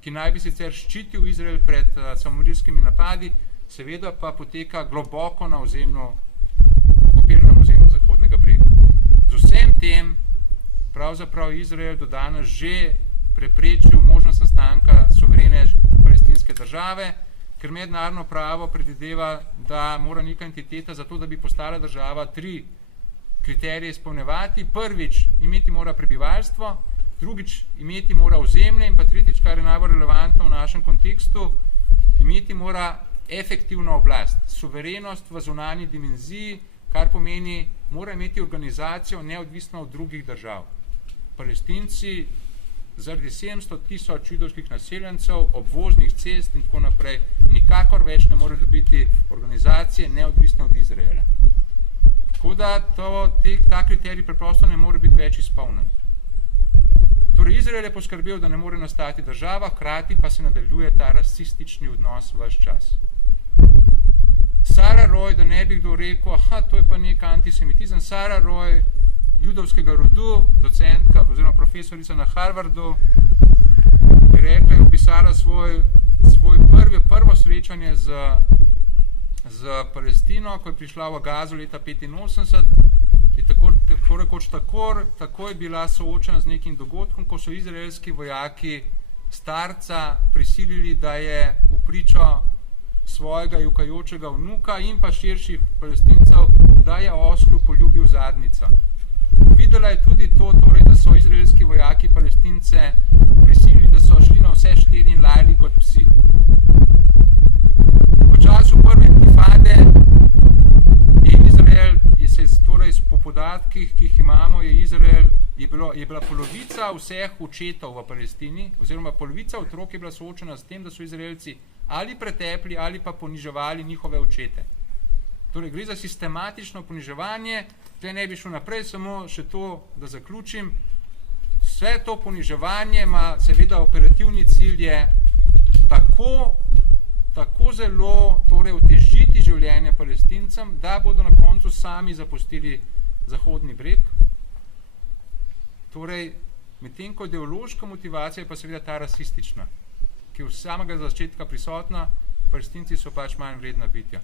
ki naj bi sicer ščitil Izrael pred samomorilskimi napadi, seveda pa poteka globoko na okupiranem ozemlju Zahodnega brega. Z vsem tem pravzaprav Izrael do danes že preprečil možnost nastanka suverene palestinske države, ker mednarodno pravo predvideva, da mora neka entiteta za to, da bi postala država, 3 kriterije izpolnjevati. Prvič, imeti mora prebivalstvo, drugič, imeti mora ozemlje in pa tretjič, kar je najbolj relevantno v našem kontekstu, imeti mora efektivno oblast, suverenost v zunanji dimenziji, kar pomeni, mora imeti organizacijo neodvisno od drugih držav. Palestinci zaradi 700,000 judovskih naseljencev, obvoznih cest in tako naprej, nikakor več ne more dobiti organizacije neodvisne od Izraela. Tako da ta kriterij preprosto ne more biti več izpolnjen. Torej, Izrael je poskrbel, da ne more nastati država, hkrati pa se nadaljuje ta rasistični odnos ves čas. Sara Roy, da ne bi kdo rekel, to je pa nek antisemitizem, Sara Roy, judovskega rodu, docentka oziroma profesorica na Harvardu, rekla, je opisala svoj prvo srečanje z Palestino, ko je prišla v Gazo leta 1985, je takoj bila soočena z nekim dogodkom, ko so izraelski vojaki starca prisilili, da je v pričo svojega jokajočega vnuka in pa širših Palestincev, da je oslu poljubil zadnjico. Videla je tudi to, torej, da so izraelski vojaki Palestince prisilili, da so šli na vse 4 in lajali kot psi. V času prve intifade je Izrael, torej po podatkih, ki jih imamo, je bila polovica vseh očetov v Palestini, oziroma polovica otrok je bila soočena s tem, da so Izraelci ali pretepli ali pa poniževali njihove očete. Torej gre za sistematično poniževanje. Tle ne bi šlo naprej, samo še to, da zaključim. Vse to poniževanje ima seveda operativni cilj je tako zelo torej otežiti življenje Palestincem, da bodo na koncu sami zapustili Zahodni breg. Torej, medtem ko ideološka motivacija je pa seveda ta rasistična, ki je od samega začetka prisotna, Palestinci so pač manj vredna bitja.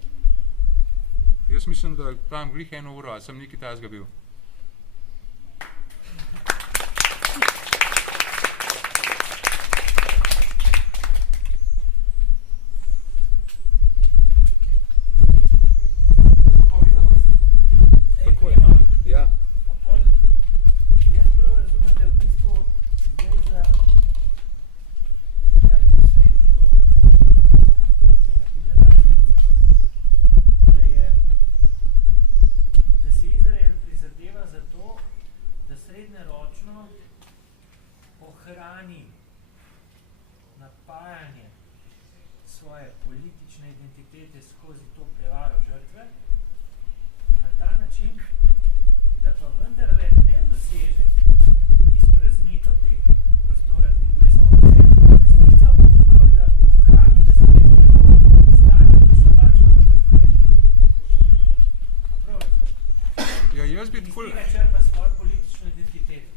Jaz mislim, da tam glih 1 uro, ali sem nekaj tazga bil. Tako je. Ja. ohrani napajanje svoje politične identitete skozi to prevaro žrtve, na ta način, da pa vendarle ne doseže izpraznitev teh prostora 23% resnicev, ampak da ohrani naslednje stanje točno takšno, kakšno je. A prav razumem? Ja, jaz bi tako... Iz tega črpa svojo politično identiteto.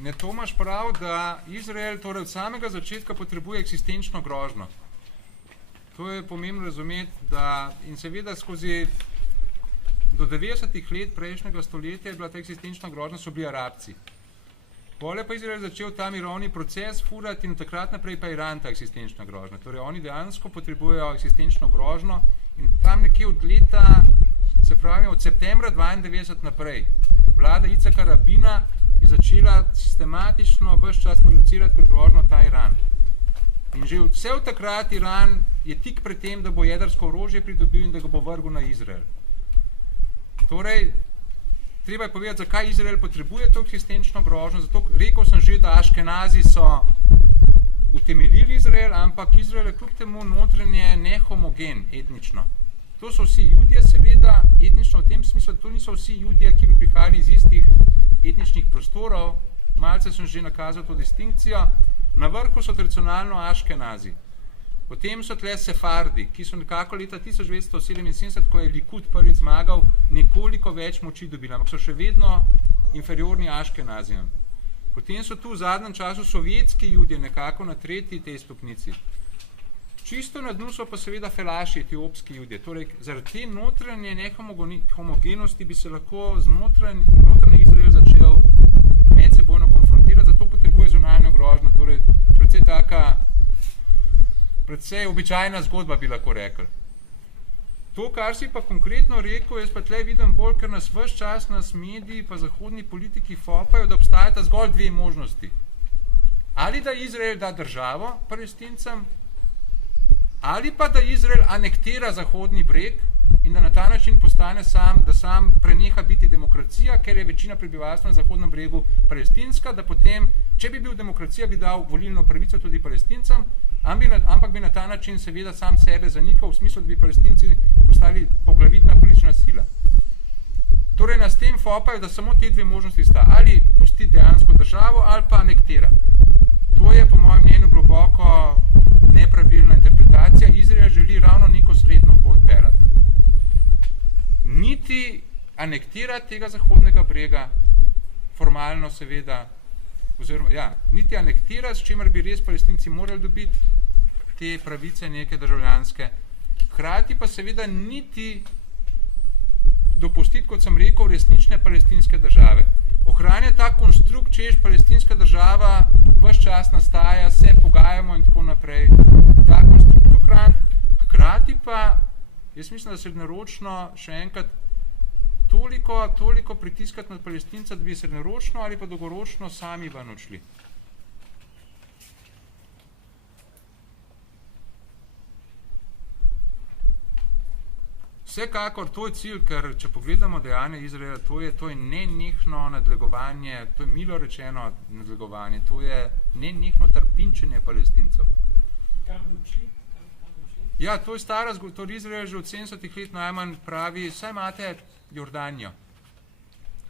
Ne, to imaš prav, da Izrael torej od samega začetka potrebuje eksistenčno grožnjo. To je pomembno razumeti, da in seveda skozi do 90-ih let prejšnjega stoletja je bila ta eksistenčna grožnja, so bili Arabci. Pole pa Izrael začel ta mirovni proces furati in od takrat naprej pa Iran ta eksistenčna grožnja. Torej oni dejansko potrebujejo eksistenčno grožnjo in tam nekje od leta, se pravi od septembra 92 naprej, vlada Icaka Rabina je začela sistematično ves čas producirati kot grožnjo ta Iran. In že vse od takrat Iran je tik pred tem, da bo jedrsko orožje pridobil in da ga bo vrgel na Izrael. Torej, treba je povedati, zakaj Izrael potrebuje to eksistenčno grožnjo, zato rekel sem že, da Aškenazi so utemeljili Izrael, ampak Izrael je kljub temu notranje nehomogen etnično. To so vsi Judje seveda, etnično v tem smislu, to niso vsi Judje, ki bi prihajali iz istih etničnih prostorov, malce sem že nakazal to distinkcijo, na vrhu so tradicionalno Aškenazi. Potem so tle Sefardi, ki so nekako leta 1977, ko je Likud prvič zmagal, nekoliko več moči dobili, ampak so še vedno inferiorni Aškenazijam. Potem so tu v zadnjem času sovjetski Judje, nekako na tretji tej stopnici. Čisto na dnu so pa seveda Felaši, etiopski Judje. Torej, zaradi te notranje nehomogenosti bi se lahko notranji Izrael začel medsebojno konfrontirati, zato potrebuje zunanjo grožnjo, torej precej običajna zgodba bi lahko rekli. To, kar si pa konkretno rekel, jaz pa tle vidim bolj, ker nas ves čas nas mediji pa zahodni politiki fopajo, da obstajata zgolj dve možnosti. Ali da Izrael da državo Palestincem, ali pa da Izrael anektira Zahodni breg in da na ta način postane da sam preneha biti demokracija, ker je večina prebivalstva na Zahodnem bregu palestinska, da potem, če bi bil demokracija, bi dal volilno pravico tudi Palestincem, ampak bi na ta način seveda sam sebe zanikal v smislu, da bi Palestinci postali poglavitna politična sila. Torej nas tem fopajo, da samo te dve možnosti sta, ali pusti dejansko državo, ali pa anektira. To je po mojem mnenju globoko nepravilna interpretacija. Izrael želi ravno neko srednjo pot pelati. Niti anektirati tega Zahodnega brega, formalno seveda, oziroma, ja, niti anektirati, s čimer bi res Palestinci morali dobiti te pravice neke državljanske. Hkrati pa seveda niti dopustiti, kot sem rekel, resnične palestinske države. Ohranja ta konstrukt, češ palestinska država ves čas nastaja, se pogajamo in tako naprej. Ta konstrukt ohraniti. Hkrati pa, jaz mislim, da srednjeročno še enkrat toliko pritiskati na Palestinca, da bi srednjeročno ali pa dolgoročno sami ven odšli. Vsekakor to je cilj, ker če pogledamo dejanje Izraela, to je nenehno nadlegovanje, to je milo rečeno nadlegovanje, to je nenehno trpinčenje Palestincev. Kam bi učli? Ja, to je stara zgodba, to Izrael že od 70 let najmanj pravi, saj imate Jordanijo.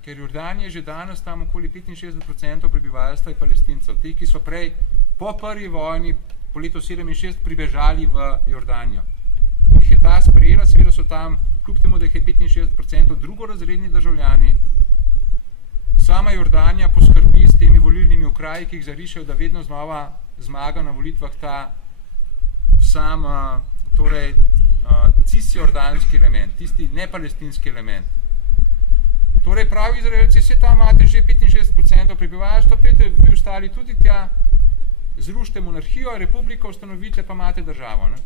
Ker Jordanija je že danes tam okoli 65% prebivalstva je Palestincev. Ti, ki so prej po prvi vojni, po letu 67, pribežali v Jordanijo. Jih je ta sprejela, seveda so tam, kljub temu, da jih je 65% drugorazredni državljani. Sama Jordanija poskrbi s temi volilnimi okraji, ki jih zarišajo, da vedno znova zmaga na volitvah ta sam, torej, cisjordanski element, tisti nepalestinski element. Torej, pravi Izraelci, se tam imate že 65% prebivalstva, pejte vi ostali tudi tja, zrušite monarhijo, republiko ustanovite, pa imate državo. Ne?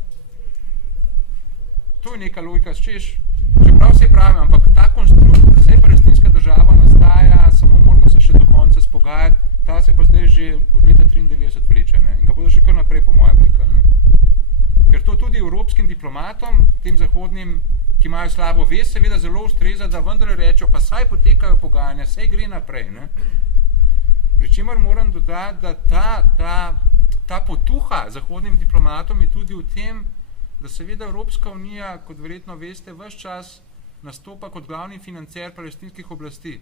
To je neka logika, čeprav se pravi, ampak ta konstrukt, vse palestinska država nastaja, samo moramo se še do konca spogajati, ta se pa zdaj že od leta 93 vleče, ne? In ga bodo še kar naprej po moje vlekali. Ne? Ker to tudi evropskim diplomatom, tem zahodnim, ki imajo slabo vest, seveda zelo ustreza, da vendar rečejo, pa saj potekajo pogajanja, saj gre naprej. Ne? Pričemer moram dodati, da ta potuha zahodnim diplomatom je tudi v tem, da seveda Evropska unija, kot verjetno veste, ves čas nastopa kot glavni financer palestinskih oblasti.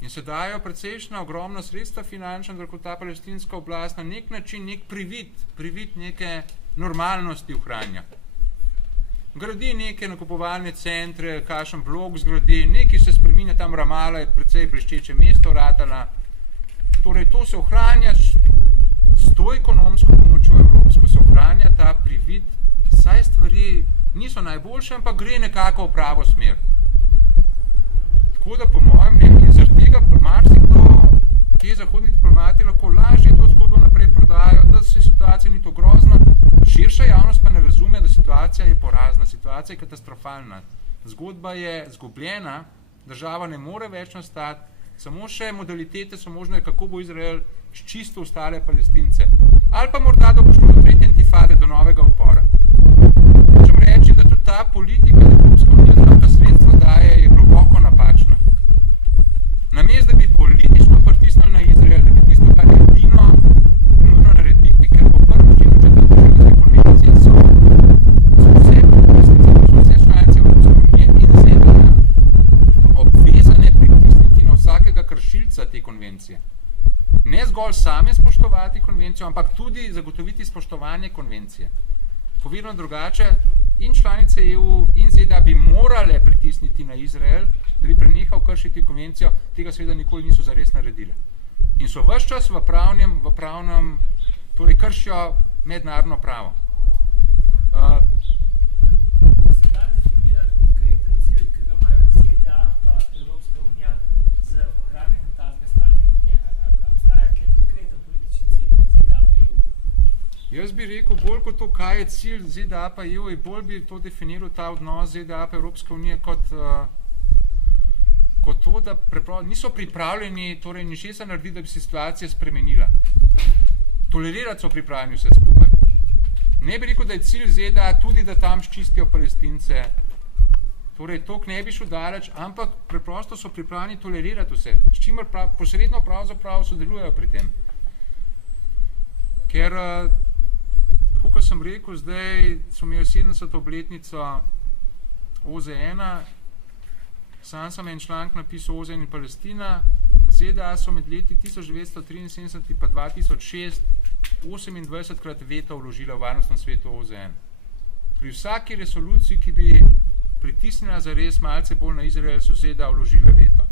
In se dajo precejšnja ogromna sredstva finančna, da kot ta palestinska oblast na nek način, nek privid neke normalnosti ohranja. Gradi neke nakupovalne centre, kakšen blok zgradi, nekaj se spreminja, tam Ramala je precej bleščeče mesto ratala. Torej, to se ohranja, s to ekonomsko pomočjo evropsko se ohranja ta privid, saj stvari niso najboljše, ampak gre nekako v pravo smer. Tako da po mojem mnenju, in zaradi tega marsikdo, ti zahodni diplomati lahko lažje to zgodbo naprej prodajo, da se situacija ni to grozna, širša javnost pa ne razume, da situacija je porazna, situacija je katastrofalna. Zgodba je zgubljena, država ne more več nastati, samo še modalitete so možne, kako bo Izrael čisto ostale Palestince. Ali pa morda, da bo šlo do tretje intifade, do novega upora. Hočem reči, da tudi ta politika, da Evropska unija taka sredstva daje, je globoko napačna. Namesto, da bi politično pritisnili na Izrael, da bi tisto, kar je edino nujno narediti, ker po prvem členu četrte ženevske konvencije so vse članice Evropske unije in ZDA obvezane pritisniti na vsakega kršilca te konvencije. Ne zgolj same spoštovati konvencijo, ampak tudi zagotoviti spoštovanje konvencije. Povedano drugače, in članice EU in ZDA bi morale pritisniti na Izrael, da bi prenehal kršiti konvencijo, tega seveda nikoli niso zares naredile. In so ves čas v pravnem, torej kršijo mednarodno pravo. Se da definirati konkreten cilj, ki ga imajo ZDA pa Evropska unija z ohranjanjem tazga stanja, kot je? Obstaja tle konkreten politični cilj ZDA pa EU? Jaz bi rekel, bolj kot to, kaj je cilj ZDA pa EU, bolj bi to definiral ta odnos ZDA pa Evropska unija kot to, da niso pripravljeni torej ničesar narediti, da bi se situacija spremenila. Tolerirati so pripravljeni vse skupaj. Ne bi rekel, da je cilj ZDA tudi, da tam ščistijo Palestince. Torej, tok ne bi šel daleč, ampak preprosto so pripravljeni tolerirati vse, s čimer posredno pravzaprav sodelujejo pri tem. Ker, kot sem rekel, zdaj so imeli 70. obletnico OZN, sam sem en članek napisal OZN in Palestina, ZDA so med leti 1973 in pa 2006 28krat veto vložila v varnostnem svetu OZN. Pri vsaki resoluciji, ki bi pritisnila zares malce bolj na Izrael, so ZDA vložile veto.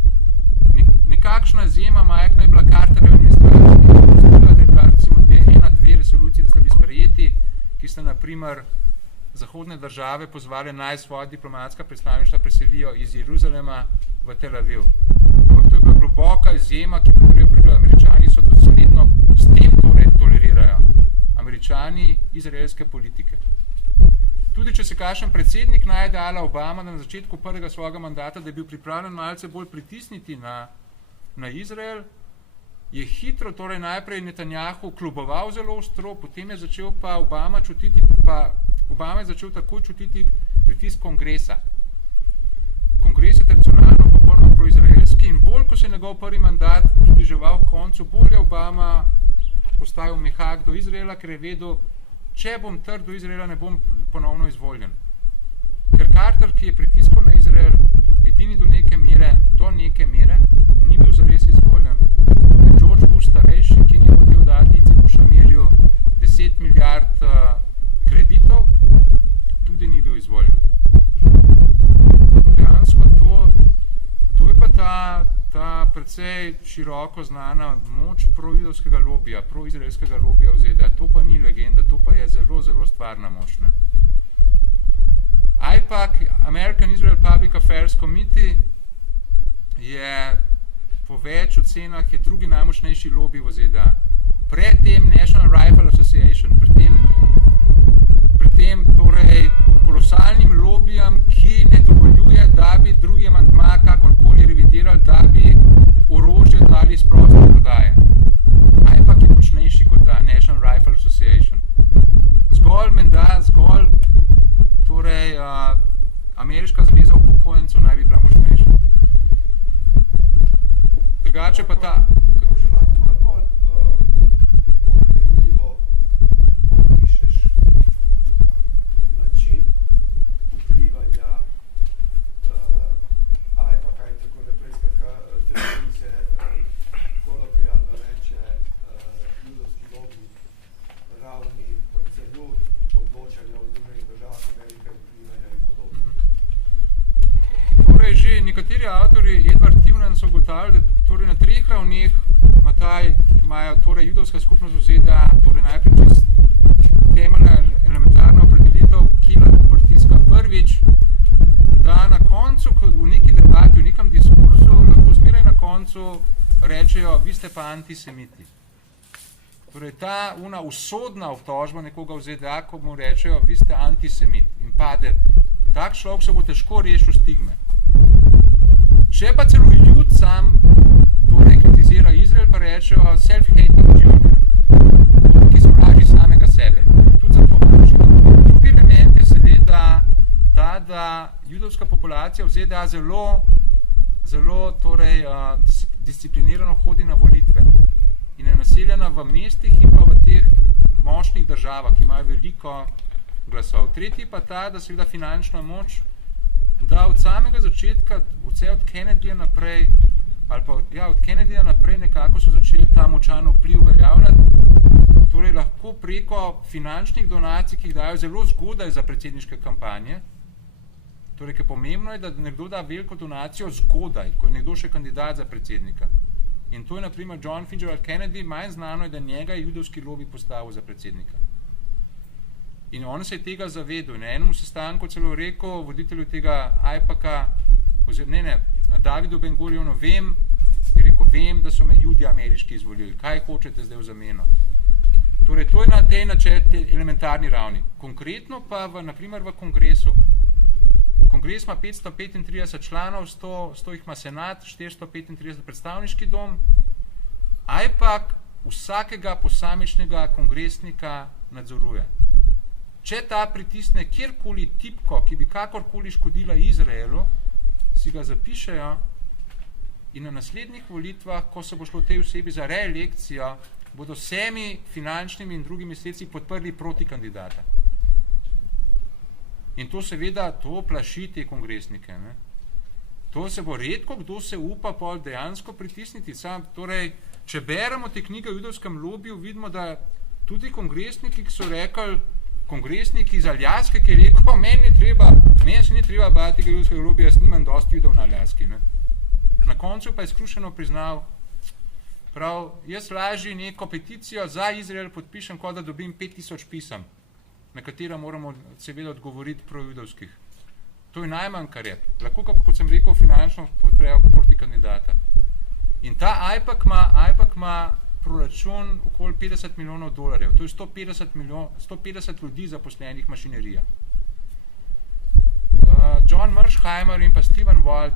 nekakšna izjema majhna je bila Carterjeva administracija, ki je dopustila, da je bila recimo te 1-2 resolucije, da sta bili sprejeti, ki sta na primer zahodne države pozvali naj svoja diplomatska predstavništva preselijo iz Jeruzalema v Tel Aviv. Ampak to je bila globoka izjema, ki potrebuje Američani so dosledno s tem torej tolerirajo. Američani izraelske politike. Tudi če se kakšen predsednik najde ala Obama, da na začetku prvega svojega mandata, da je bil pripravljen malce bolj pritisniti na Izrael, je hitro, torej najprej Netanjahu kluboval zelo ostro, potem je začel pa Obama je začel takoj čutiti pritisk kongresa. Kongres je tradicionalno popolnoma proizraelski in bolj, ko se je njegov prvi mandat približeval koncu, bolj je Obama postajal mehak do Izraela, ker je vedel, če bom trd do Izraela, ne bom ponovno izvoljen. Ker Carter, ki je pritiskal na Izrael, edini do neke mere, ni bil zares izvoljen. In George Bush starejši, ki ni hotel dati Iceku Šamirju 10 milijard kreditov, tudi ni bil izvoljen. Dejansko to je pa ta precej široko znana moč projudovskega lobija, proizraelskega lobija v ZDA. To pa ni legenda, to pa je zelo, zelo stvarna moč. Ne? AIPAC, American Israel Public Affairs Committee, je po več ocenah je drugi najmočnejši lobij v ZDA. Pred tem National Rifle Association, pred tem torej kolosalnim lobijem, ki ne dovoljuje, da bi drugi amandma kakorkoli revidirali, da bi orožje dali iz proste prodaje. AIPAC je močnejši kot ta National Rifle Association. Zgolj torej Ameriška zveza upokojencev naj bi bila močnejša. Drugače pa ta... Nekateri avtori, Edward Tillman, so ugotavljali, da torej na 3 ravneh imajo torej judovska skupnost v ZDA torej najprej čist temeljna elementarna opredelitev, ki lahko pritiska. Prvič, da na koncu, v neki debati, v nekem diskurzu, lahko zmeraj na koncu rečejo, vi ste pa antisemiti. Torej ta usodna obtožba nekoga v ZDA, ko mu rečejo, vi ste antisemit in pade, tak človek se bo težko rešil stigme. Če pa celo ljud sam torej kritizira Izrael, pa rečejo self-hating Jew, ki sovraži samega sebe. Tudi za to moči. Drugi element je seveda ta, da judovska populacija v ZDA zelo torej, disciplinirano hodi na volitve in je naseljena v mestih in pa v teh močnih državah, ki imajo veliko glasov. Tretji pa ta, da seveda finančna moč, da od samega začetka, vse od Kennedyja naprej, od Kennedyja naprej nekako so začeli ta močan vpliv uveljavljati, torej lahko preko finančnih donacij, ki jih dajo zelo zgodaj za predsedniške kampanje, torej, ker pomembno je, da nekdo da veliko donacijo zgodaj, ko je nekdo še kandidat za predsednika. In to je na primer John Fitzgerald Kennedy, manj znano je, da njega je judovski lobij postavil za predsednika. In on se je tega zavedel. Na enem sestanku celo rekel voditelju tega AIPAC-a, Davidu Ben-Gurionu, vem, da so me Judi ameriški izvolili. Kaj hočete zdaj v zameno? Torej, to je na tej elementarni ravni. Konkretno pa naprimer v kongresu. Kongres ima 535 članov, 100 jih ima senat, 435 predstavniški dom. AIPAC vsakega posamičnega kongresnika nadzoruje. Če ta pritisne kjerkoli tipko, ki bi kakorkoli škodila Izraelu, si ga zapišejo in na naslednjih volitvah, ko se bo šlo tej osebi za reelekcijo, bodo vsemi finančnimi in drugimi sredstvi podprli proti kandidata. In to seveda, to plaši te kongresnike. Ne? To se bo redko, kdo se upa pol dejansko pritisniti. Torej, če beremo te knjige o judovskem lobiju, vidimo, da tudi kongresniki, ki so rekli, kongresnik iz Aljaske, ki je rekel, meni se ni treba bati tega judovskega lobija, jaz nimam dosti judov na Aljaski. Ne? Na koncu pa je skrušeno priznal, prav, jaz lažje neko peticijo za Izrael podpišem, kot da dobim 5000 pisem, na katera moramo seveda odgovoriti projudovskih. To je najmanj, kar je. Lahko, kot sem rekel, finančno podprejo proti kandidata. In ta AIPAC ima proračun okoli $50 milijonov. To je 150 ljudi zaposlenih mašinerija. John Mersheimer in pa Steven Wald,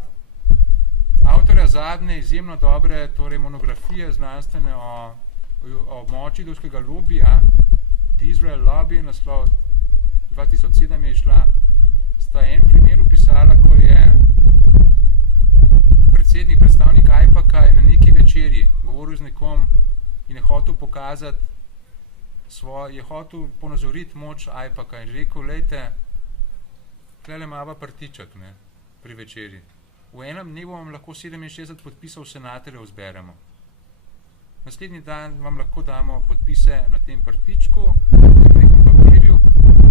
avtorja zadnje izjemno dobre monografije znanstvene o moči judovskega lobija, The Israel Lobby, naslov 2007 je išla, sta en primer upisala, ko je predstavnik AIPAC-a na neki večerji govoril z nekom in je hotel pokazati je hotel ponazoriti moč AIPAC-a in rekel, lejte, tlele mava partičak, ne, pri večerji. V enem dnevu vam lahko 67 podpisov senatorjev zberemo. Naslednji dan vam lahko damo podpise na tem partičku, na nekem papirju.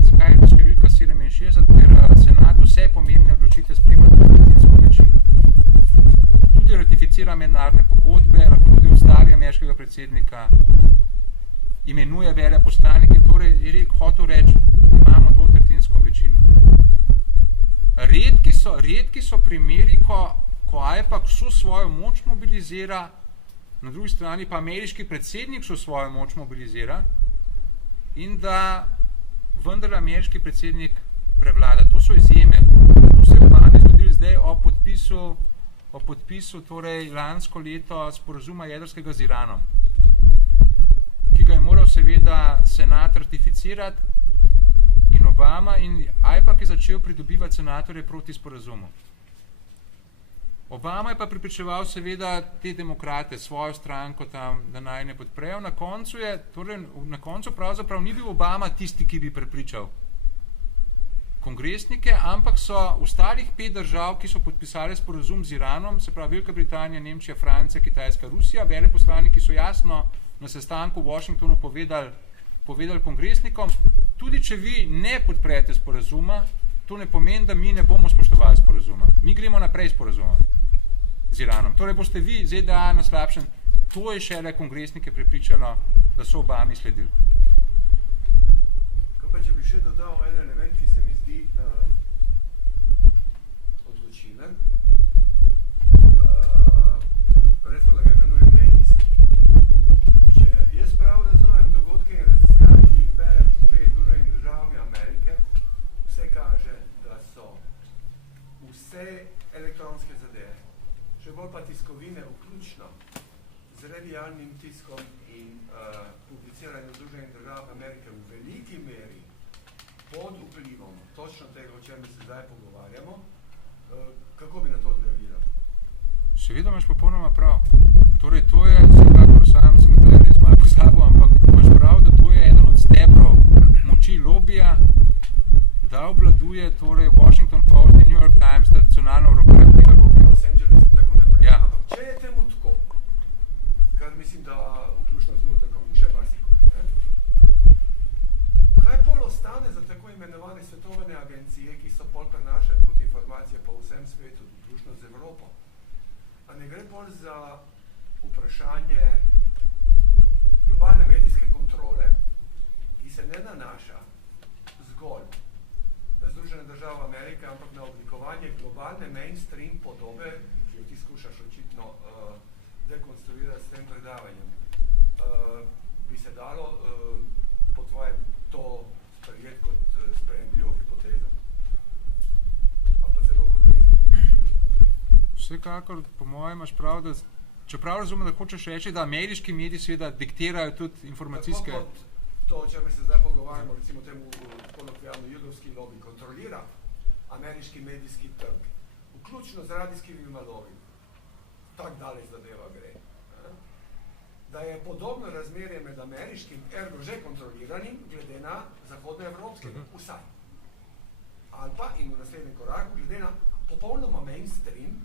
Zakaj je številka 67? Ker senat vse pomembne odločitve sprejema tretjinsko večino. Tudi ratificira mednarodne pogodbe, lahko tudi ustavi ameriškega predsednika, imenuje veleposlanike, torej je hotel reči, imamo dvotretjinsko večino. Redki so primeri, ko AIPAC vso svojo moč mobilizira, na drugi strani pa ameriški predsednik vso svojo moč mobilizira in da vendar ameriški predsednik prevlada. To so izjeme. To se je v Obami zgodilo zdaj o podpisu torej lansko leto sporazuma jedrskega z Iranom, ki ga je moral seveda senat ratificirati. In Obama in AIPAC je začel pridobivati senatorje proti sporazumu. Obama je pa pripričeval seveda te demokrate, svojo stranko tam, da naj ne podprejo. Na koncu pravzaprav ni bil Obama tisti, ki bi prepričal kongresnike, ampak so ostalih 5 držav, ki so podpisali sporazum z Iranom, se pravi Velika Britanija, Nemčija, Francija, Kitajska, Rusija, veleposlaniki so jasno na sestanku v Washingtonu povedali kongresnikom, tudi če vi ne podprete sporazuma, to ne pomeni, da mi ne bomo spoštovali sporazuma. Mi gremo naprej sporazuma z Iranom. Torej boste vi, ZDA, na slabšem. To je šele kongresnike prepričalo, da so Obami sledili. Kaj pa, če bi še dodal en element, ki se mi zdi odločilen, recimo, da ga imenujem medijski. Če jaz prav razumem dogodke in raziskave, ki jih berem v Združenih državami Amerike, vse kaže, da so vse elektronske zadeve, še bolj pa tiskovine, vključno z revijalnim tiskom in publiciranjem v Združenih državah Amerike v veliki meri pod vplivom točno tega, o čem se zdaj pogovarjamo, kako bi na to odreagiral? Seveda imaš popolnoma prav. Torej, to je, vsekakor sam sem ga res malo pozabil, ampak imaš prav, da to je eden od stebrov moči lobija, da obvladuje torej Washington Post in New York Times, tradicionalno evropejskega lobija. Los Angeles in tako naprej. Ja. Ampak če je temu tako, kar mislim, da vključno z Murdochom in še marsikaj, kaj pol ostane za tako imenovane svetovne agencije, ki so pol prenašali kot informacije po vsem svetu, vključno z Evropo? A ne gre pol za vprašanje globalne medijske kontrole, ki se ne nanaša zgolj na Združene države Amerike, ampak na oblikovanje globalne mainstream podobe, ki jo ti skušaš očitno dekonstruirati s tem predavanjem. Bi se dalo po tvojem to sprejeti kot sprejemljivo hipotezo? Ali pa zelo kot dejstvo? Vsekakor, po mojem, imaš prav, da čeprav razumem, da hočeš reči, da ameriški mediji seveda diktirajo tudi informacijske... Tako kot to, o čem se zdaj pogovarjamo, recimo temu kolokvijalno judovski lobby, kontrolira ameriški medijski trg, vključno z radijskimi valovi. Tak daleč zadeva gre. Da je podobno razmerje med ameriškim, ergo že kontroliranim, glede na zahodnoevropskega, vsaj. Ali pa, in v naslednjem koraku, glede na popolnoma mainstream,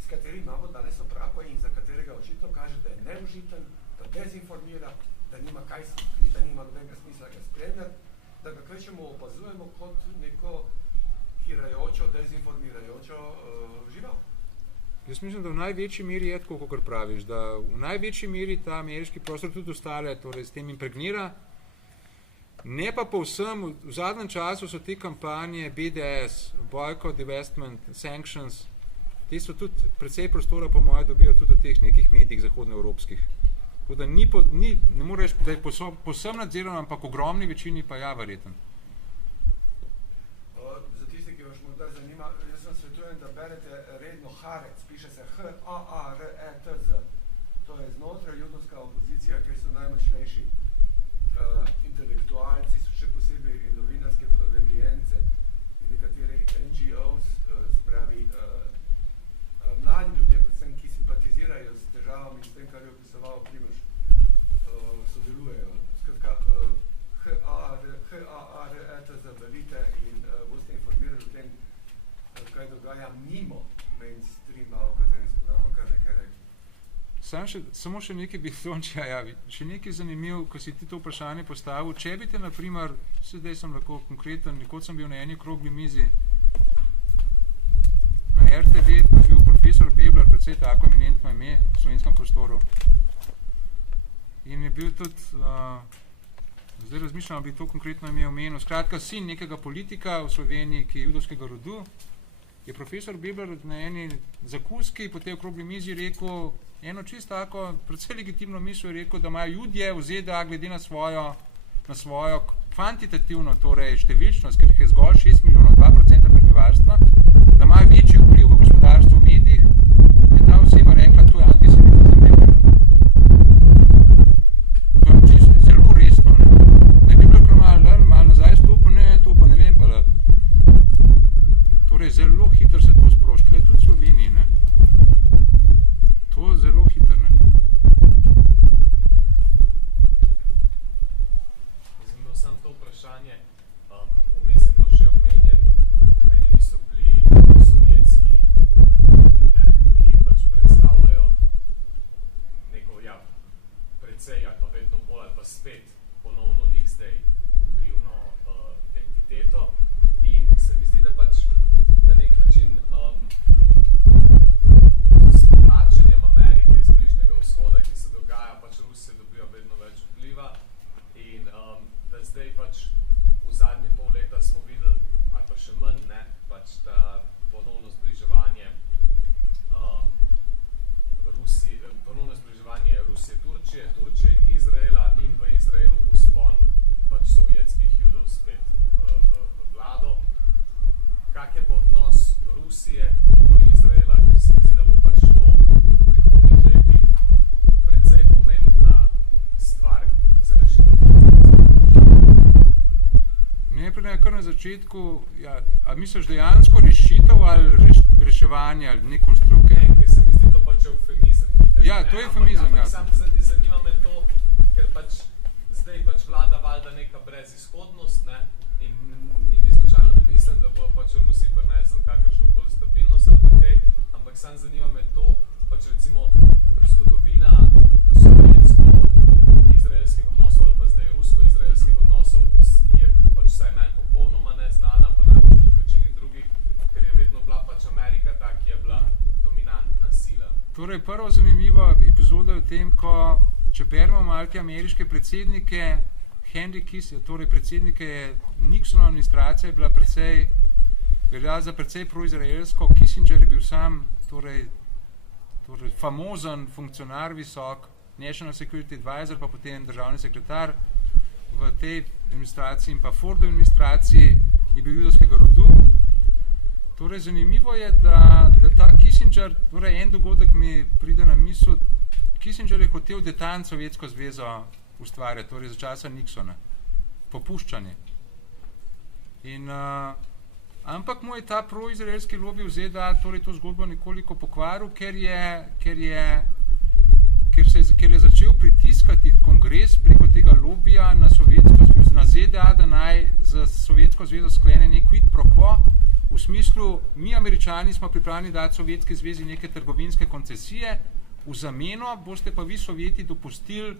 s katerim imamo danes opravka in za katerega očitno kaže, da je neužiten, da dezinformira, da nima kaj skriti, da nima nobenega smisla ga spremljati, da ga kvečemo opazujemo kot neko hirajočo, dezinformirajočo žival. Jaz mislim, da v največji meri je tako, kot praviš, da v največji meri ta ameriški prostor tudi ostale, torej s tem impregnira. Ne pa povsem, v zadnjem času so te kampanje BDS, Boycott, Divestment, Sanctions, te so tudi precej prostora, po moje, dobijo tudi v teh nekih medijih zahodnoevropskih. Tako da ne moreš, da je povsem nadzirano, ampak v ogromni večini pa ja, verjeten. Za tiste, ki vas morda zanima, jaz vam svetujem, da berete redno Haaretz, piše se H-A-A-R-E-T-Z. To je znotraj judovska opozicija, kjer so najmočnejši intelektualci, so še posebej novinarske provenijence in nekateri NGOs, spravi mladi ljudje, predvsem, ki simpatizirajo s težavami in s tem, kar je opisoval Primož, sodelujejo. Skratka, H-A-R-E-T-Z velite in boste informirali o tem, kaj dogaja mimo mainstreama, o katerem smo damo kar nekaj rekli. Samo še nekaj bi še nekaj zanimiv, ko si ti to vprašanje postavil. Če bi te, naprimer, sedaj sem lahko konkreten, nekoč sem bil na eni okrogli mizi, na RTV pa bil profesor Bebler, predvsej tako eminentno ime v slovenskem prostoru. In je bil tudi, zdaj razmišljam, bi to konkretno ime omenil, skratka, sin nekega politika v Sloveniji, ki je judovskega rodu, je profesor Bebler na eni zakuski po tej okrogli mizi rekel, eno čisto tako, predvsej legitimno misel je rekel, da imajo Judje v ZDA glede na svojo kvantitativno, torej številčnost, ker jih je zgolj 6 milijonov, 2% prebivalstva, da imajo večji vpliv v gospodarstvu, v medijih, je ta oseba rekla, to je antisemitizem Bebler. To je čisto zelo resno, ne. Da je Bebler kar malo nazaj stopil, to pa ne vem, pa da. Torej, zelo hitro se to sprošča, tudi v Sloveniji, ne. To je zelo hitro, ne. Jaz sem imel samo to vprašanje, vmes je pa že omenjeni so bili sovjetski, ki pač predstavljajo neko, precej ali pa vedno bolj ali pa spet ponovno lih zdaj vplivno entiteto in se mi zdi, da pač na nek način s povračanjem Amerike iz Bližnjega vzhoda, ki se dogaja, pač Rusija dobiva vedno več vpliva in da zdaj pač v zadnje pol leta smo videli, ali pa še manj, ne, pač da ponovno zbliževanje Rusije, Turčije in Izraela in v Izraelu vzpon pač sovjetskih judov spet v vlado. Kak je pa odnos Rusije do Izraela, ker se mi zdi, da bo pač to v prihodnjih letih precej pomembna stvar za rešitev. Najprej kar na začetku, a misliš dejansko rešitev ali reševanje ali nekonstrukcije? Ne, ker se mi zdi to pač eufemizem. Ja, to je eufemizem, ja. Sam zanima me to, ker pač zdaj pač vlada valjda neka brezizhodnost, ne, in niti slučajno ne mislim, da bo pač Rusiji prinesel kakršnokoli stabilnost ali pa kaj, ampak sam zanima me to, pač recimo zgodovina sovjetsko-izraelskih odnosov ali pa zdaj rusko-izraelskih odnosov je pač vsaj meni popolnoma neznana, pa najbolj tudi večini drugih, ker je vedno bila pač Amerika ta, ki je bila dominantna sila. Torej, prva zanimiva epizoda je v tem, ko če beremo malke ameriške predsednike, Henry Kissinger, torej predsednike Nixonova administracija je bila velja za precej proizraelsko, Kissinger je bil sam, torej famozen funkcionar visok, National Security Advisor, pa potem državni sekretar v tej administraciji in pa Fordovi administraciji je bil judovskega rodu. Torej, zanimivo je, da ta Kissinger, torej en dogodek mi pride na misel, Kissinger je hotel detant Sovjetsko zvezo ustvarjati, torej za časa Nixona, popuščanje. Ampak mu je ta proizraelski lobby v ZDA torej to zgodbo nekoliko pokvaril, ker je začel pritiskati kongres preko tega lobija na Sovjetsko zvezo, na ZDA, da naj za Sovjetsko zvezo sklene nek quid pro quo, v smislu, mi Američani smo pripravljeni dati Sovjetski zvezi neke trgovinske koncesije, v zameno boste pa vi Sovjeti dopustili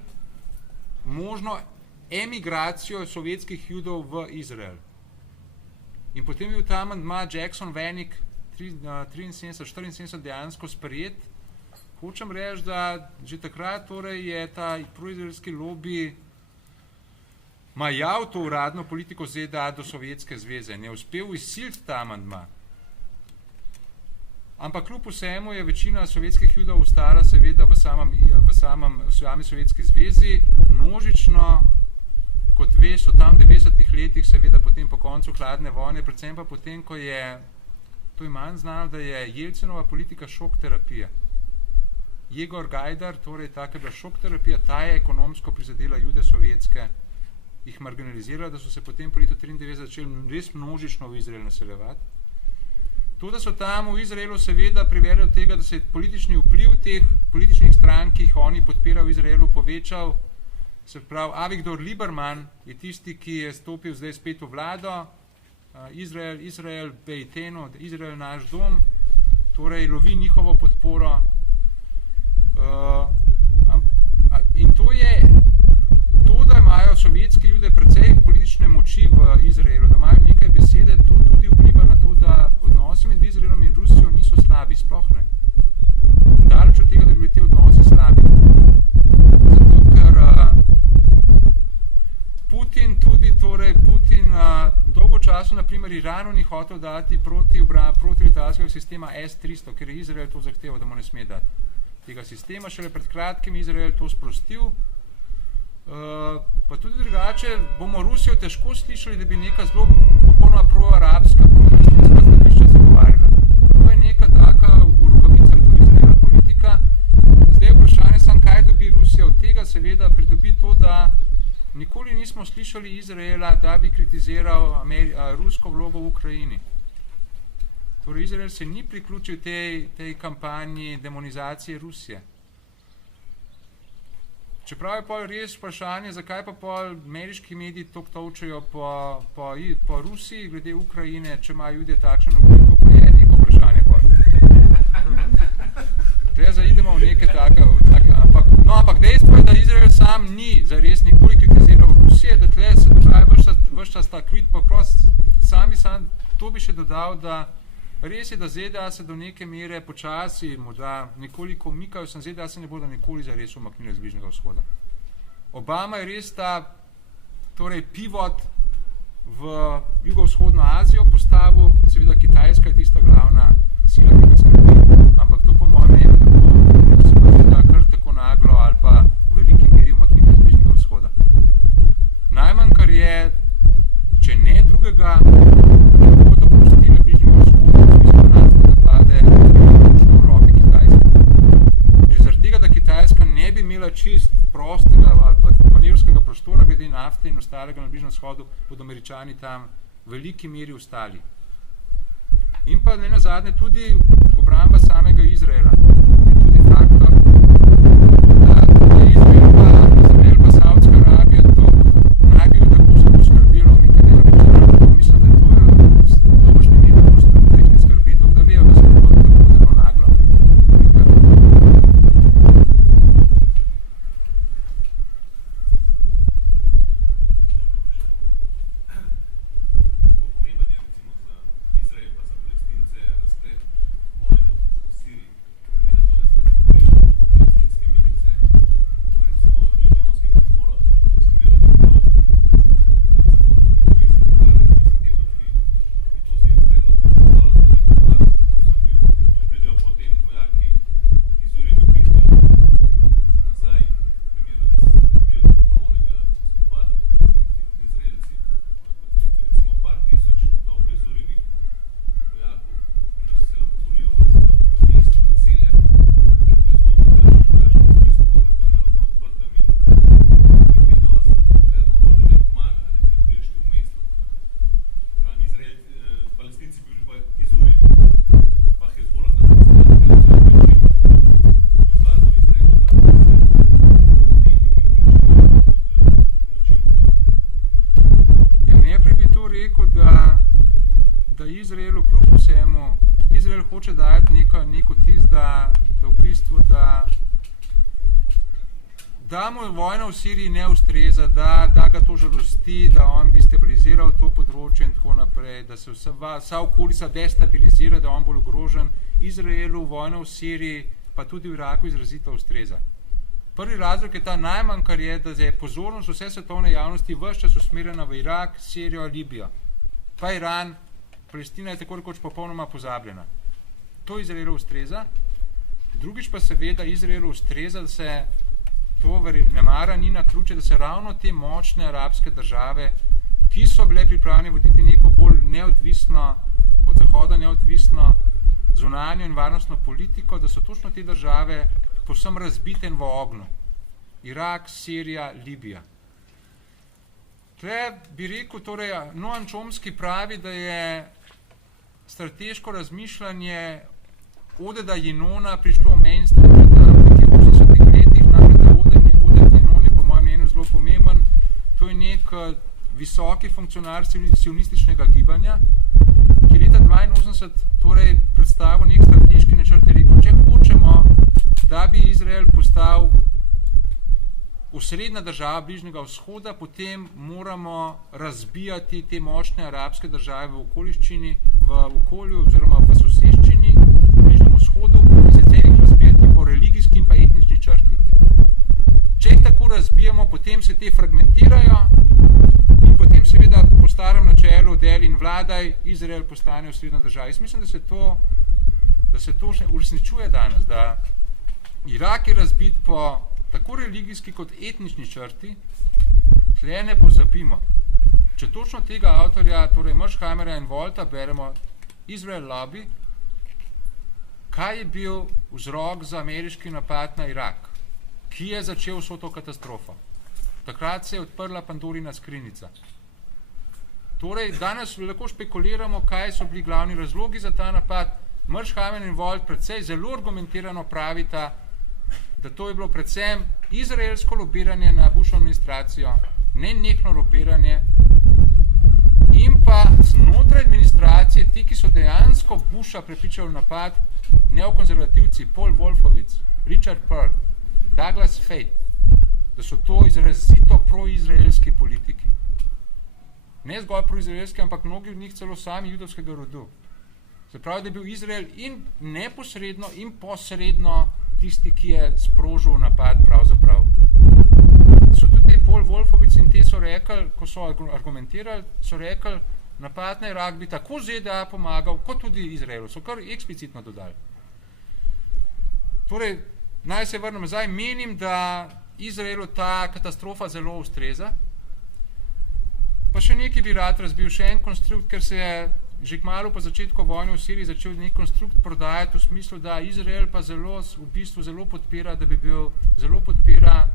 možno emigracijo sovjetskih judov v Izrael. In potem je bil ta amandma Jackson-Vanik 74 dejansko sprejet. Hočem reči, da že takrat torej je ta proizraelski lobby majal to uradno politiko ZDA do Sovjetske zveze, ne uspel izsiliti ta amandma. Ampak kljub vsemu je večina sovjetskih judov ostala seveda v sami Sovjetski zvezi, množično, kot veš, so tam v 90-ih letih, seveda potem po koncu hladne vojne, predvsem pa potem, ko je, to je manj znano, da je Jelcinova politika šok terapija. Jegor Gajdar, torej taka je bila šok terapija, ta je ekonomsko prizadela jude sovjetske, jih marginalizirala, da so se potem po letu 1993 začeli res množično v Izrael naseljevati. To, da so tam v Izraelu seveda privedli do tega, da se je politični vpliv teh političnih strank, ki jih oni podpirajo v Izraelu, povečal. Se pravi, Avigdor Lieberman je tisti, ki je stopil zdaj spet v vlado, Izrael Beitenu, Izrael naš dom, torej lovi njihovo podporo. In to je to, da imajo sovjetski jude precej politične moči v Izraelu, da imajo nekaj besede, to tudi vpliva na to, da odnosi med Izraelom in Rusijo niso slabi, sploh ne. Daleč od tega, da bi bili te odnosi slabi. Zato, ker Putin dolgo časa, naprimer, Iranu ni hotel dati proti letalskega sistema S-300, ker je Izrael to zahteval, da mu ne sme dati tega sistema. Šele pred kratkim Izrael to sprostil. Pa tudi drugače bomo Rusijo težko slišali, da bi neka zelo popolnoma pro-arabska, pro-palestinska stališča zagovarjala. To je neka taka v rokavicah do Izraela politika. Zdaj vprašanje sam, kaj dobi Rusija od tega, seveda pridobi to, da nikoli nismo slišali Izraela, da bi kritiziral rusko vlogo v Ukrajini. Torej Izrael se ni priključil tej kampanji demonizacije Rusije. Čeprav je pol res vprašanje, zakaj pa pol ameriški mediji toliko tolčejo po Rusiji glede Ukrajine, če ima ljudje takšen vpliv, to pa je neko vprašanje pol. Treba zaidemo v neke ampak dejstvo je, da Izrael sam ni zares nikoli kritiziral Rusije, da tle se dogaja ves čas ta quid pro quo, to bi še dodal, da res je, da ZDA se do neke mere počasi, morda nekoliko umikajo, ZDA se ne bodo nikoli zares umaknili z Bližnjega vzhoda. Obama je res ta pivot v jugovzhodno Azijo postavil, seveda Kitajska je tista glavna sila, ki ga skrbi, ampak to po mojem mnenju ne bo seveda kar tako naglo ali pa v veliki meri umaknili z Bližnjega vzhoda. Najmanj, kar je, če ne drugega, ne bo dopustila Bližnjega vzhoda, da pade v roke Kitajske. Že zaradi tega, da Kitajska ne bi imela čist prostega ali pa manevrskega prostora glede nafte in ostalega na Bližnjem vzhodu, bodo Američani tam v veliki meri ostali. In pa ne nazadnje tudi obramba samega Izraela je tudi faktor, da Izrael pa Saudska Arabija naj bi tako se poskrbilo omikanje Američana. Mislim, da to je dobožni ni prosto, da jih ne skrbi to, da vejo, da se bodo tako zelo naglo. Hoče dajati neko tis, da v bistvu, da mu vojna v Siriji ne ustreza, da ga to žalosti, da on bi stabiliziral to področje in tako naprej, da se vsa okolica destabilizira, da on bolj ogrožen. Izraelu vojna v Siriji, pa tudi v Iraku izrazito ustreza. Prvi razlog je ta najmanj, kar je, da je pozornost vse svetovne javnosti ves čas usmerjena v Irak, Sirijo, Libijo. Pa Iran, Palestina je tako rekoč popolnoma pozabljena. To Izraelu ustreza. Drugič pa seveda Izraelu ustreza, da se to ne mara ni na ključe, da se ravno te močne arabske države, ki so bile pripravljene voditi neko bolj neodvisno, od Zahoda neodvisno zunanjo in varnostno politiko, da so točno te države povsem razbite v ognju. Irak, Sirija, Libija. Tle bi rekel, torej, Noam Chomsky pravi, da je strateško razmišljanje Odeda Jinona prišlo v mainstream v 80-ih letih, namreč ta Oded Jinon je po mojem mnenju zelo pomemben. To je nek visoki funkcionar sionističnega gibanja, ki leta 82 torej predstavil nek strateški načrt, je rekel, če hočemo, da bi Izrael postal osrednja država Bližnjega vzhoda, potem moramo razbijati te močne arabske države v okoliščini, v okolju oziroma v soseščini v Bližnjem vzhodu in sicer jih razbijati po religijski in pa etnični črti. Če jih tako razbijamo, potem se te fragmentirajo in potem seveda po starem načelu deli in vladaj, Izrael postane osrednja država. Jaz mislim, da se to še uresničuje danes, da Irak je razbit po tako religijski kot etnični črti, tle ne pozabimo. Če točno tega avtorja, torej Mersheimera in Volta, beremo Israel Lobby, kaj je bil vzrok za ameriški napad na Irak, ki je začel vso to katastrofo. Takrat se je odprla Pandorina skrinjica. Torej, danes lahko špekuliramo, kaj so bili glavni razlogi za ta napad. Mersheimer in Volt predvsej zelo argumentirano pravita, da to je bilo predvsem izraelsko lobiranje na Bushovo administracijo, nenehno lobiranje in pa znotraj administracije, ti, ki so dejansko Busha prepričali napad, neokonzervativci, Paul Wolfowitz, Richard Pearl, Douglas Fate, da so to izrazito proizraelski politiki. Ne zgolj proizraelski, ampak mnogi od njih celo sami judovskega rodu. Se pravi, da je bil Izrael in neposredno in posredno tisti, ki je sprožil napad pravzaprav. So tudi te Paul Wolfowitz in te so rekli, ko so argumentirali, so rekli, napad na Irak bi tako ZDA pomagal, kot tudi Izraelu. So kar eksplicitno dodali. Torej, naj se vrnem nazaj, menim, da Izraelu ta katastrofa zelo ustreza. Pa še nekaj bi rad razbil, še en konstrukt, ker se je že kmalu po začetku vojne v Siriji začel nek konstrukt prodajati v smislu, da Izrael pa v bistvu zelo podpira, zelo podpira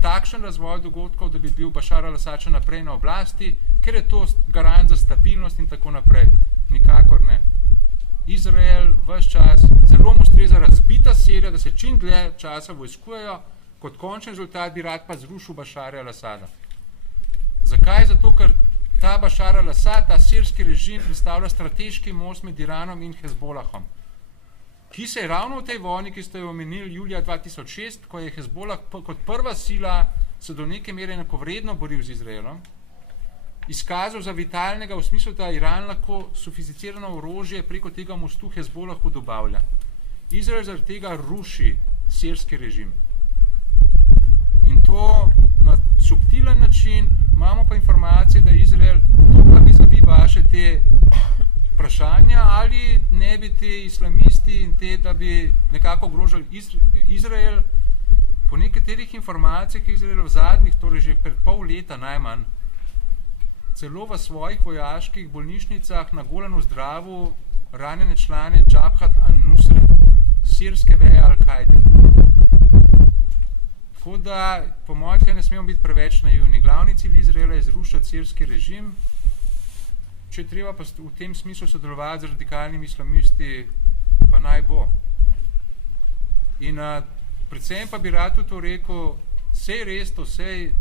takšen razvoj dogodkov, da bi bil Bašar al-Asad še naprej na oblasti, ker je to garant za stabilnost in tako naprej. Nikakor ne. Izrael ves čas zelo mu ustreza razbita Sirija, da se čim dlje časa vojskujejo, kot končen rezultat bi rad pa zrušil Bašarja al-Asada. Zakaj? Zato, ker ta Bašar al-Asad, ta sirski režim predstavlja strateški most med Iranom in Hezbolahom, ki se je ravno v tej vojni, ki ste jo omenili julija 2006, ko je Hezbolah kot prva sila se do neke mere enakovredno boril z Izraelom, izkazal za vitalnega v smislu, da Iran lahko sofisticirano orožje preko tega mostu Hezbolahu dobavlja. Izrael zaradi tega ruši sirski režim. In to na subtilen način, imamo pa informacije, da Izrael, to pa vis-a-vis vaše te vprašanja, ali ne bi te islamisti in te, da bi nekako ogrožali Izrael, po nekaterih informacijah Izrael v zadnjih, torej že pred pol leta najmanj, celo v svojih vojaških bolnišnicah na Golanu zdravil ranjene člane Jabhat an-Nusre, sirske veje Al-Kaide. Tako da, po mojem, ne smemo biti preveč naivni. Glavni cilj Izraela je zrušiti sirski režim, če treba pa v tem smislu sodelovati z radikalnimi islamisti, pa naj bo. In predvsem pa bi rad to rekel, sej res to, sej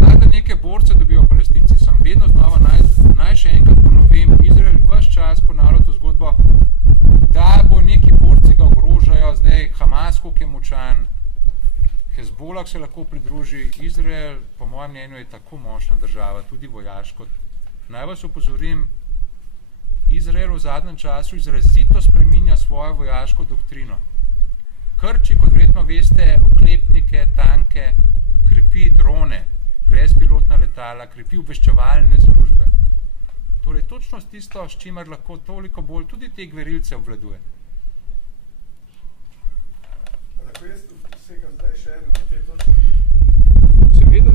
rada neke borce dobijo Palestinci, sem vedno znova, naj še enkrat ponovim, Izrael ves čas ponavlja to zgodbo, da bo neki borci ga ogrožajo, zdaj Hamas, koliko je močan, Hezbollah, Hezbolah se lahko pridruži. Izrael, po mojem mnenju, je tako močna država, tudi vojaško. Naj vas opozorim, Izrael v zadnjem času izrazito spreminja svojo vojaško doktrino. Krči, kot verjetno veste, oklepnike, tanke, krepi drone, brezpilotna letala, krepi obveščevalne službe. Torej, točno tisto, s čimer lahko toliko bolj tudi te gverilce obvladuje. Lahko jaz vsekam zdaj še eno na tej točki. Seveda.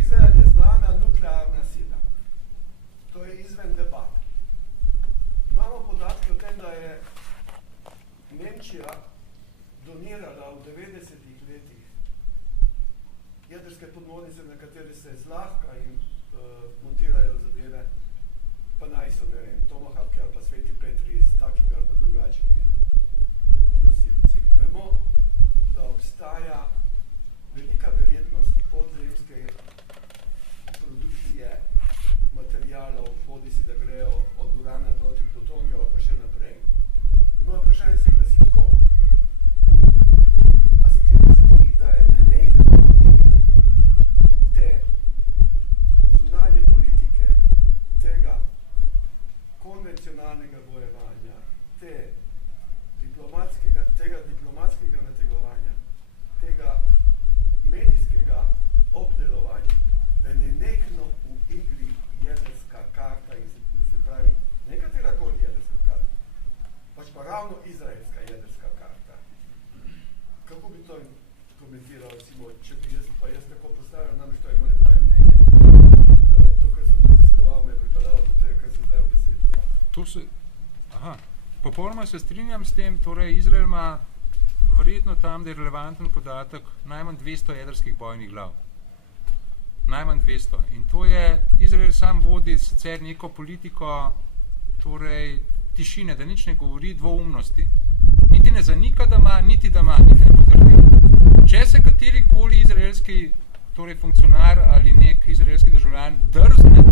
Izrael je znana nuklearna sila. To je izven debat. Imamo podatke o tem, da je Nemčija donirala v 90-ih letih jedrske podmornice, na katere se zlahka in montirajo zadeve, pa naj so, ne vem, Tomahawk ali pa Sveti Petri s takimi ali pa drugačnimi nosilci. Vemo, da obstaja velika verjetnost podzemske produkcije materialov, bodisi da grejo od urana proti plutoniju ali pa še naprej. No, vprašanje se glasi tako. A se ti ne zdi, da je nenehno v igri te zunanje politike, tega konvencionalnega bojevanja, tega diplomatskega nategovanja, tega medijskega obdelovanja, da je nenehno v igri jedrska karta in se pravi nekaterakoli jedrska karta, pač pa ravno izraelska jedrska karta. Kako bi to komentiral, recimo, če bi jaz tako postavil, namreč to je moje mnenje, to, kar sem raziskoval, me je pripadalo do tega, kar sem zdaj obesedil. Popolnoma se strinjam s tem, torej Izrael ima verjetno tam, da je relevanten podatek, najmanj 200 jedrskih bojnih glav. Najmanj 200. In to je, Izrael sam vodi sicer neko politiko, torej tišine, da nič ne govori, dvoumnosti. Niti ne zanika, da ima, niti ne potrdi. Če se katerikoli izraelski, torej funkcionar ali nek izraelski državljan drzne,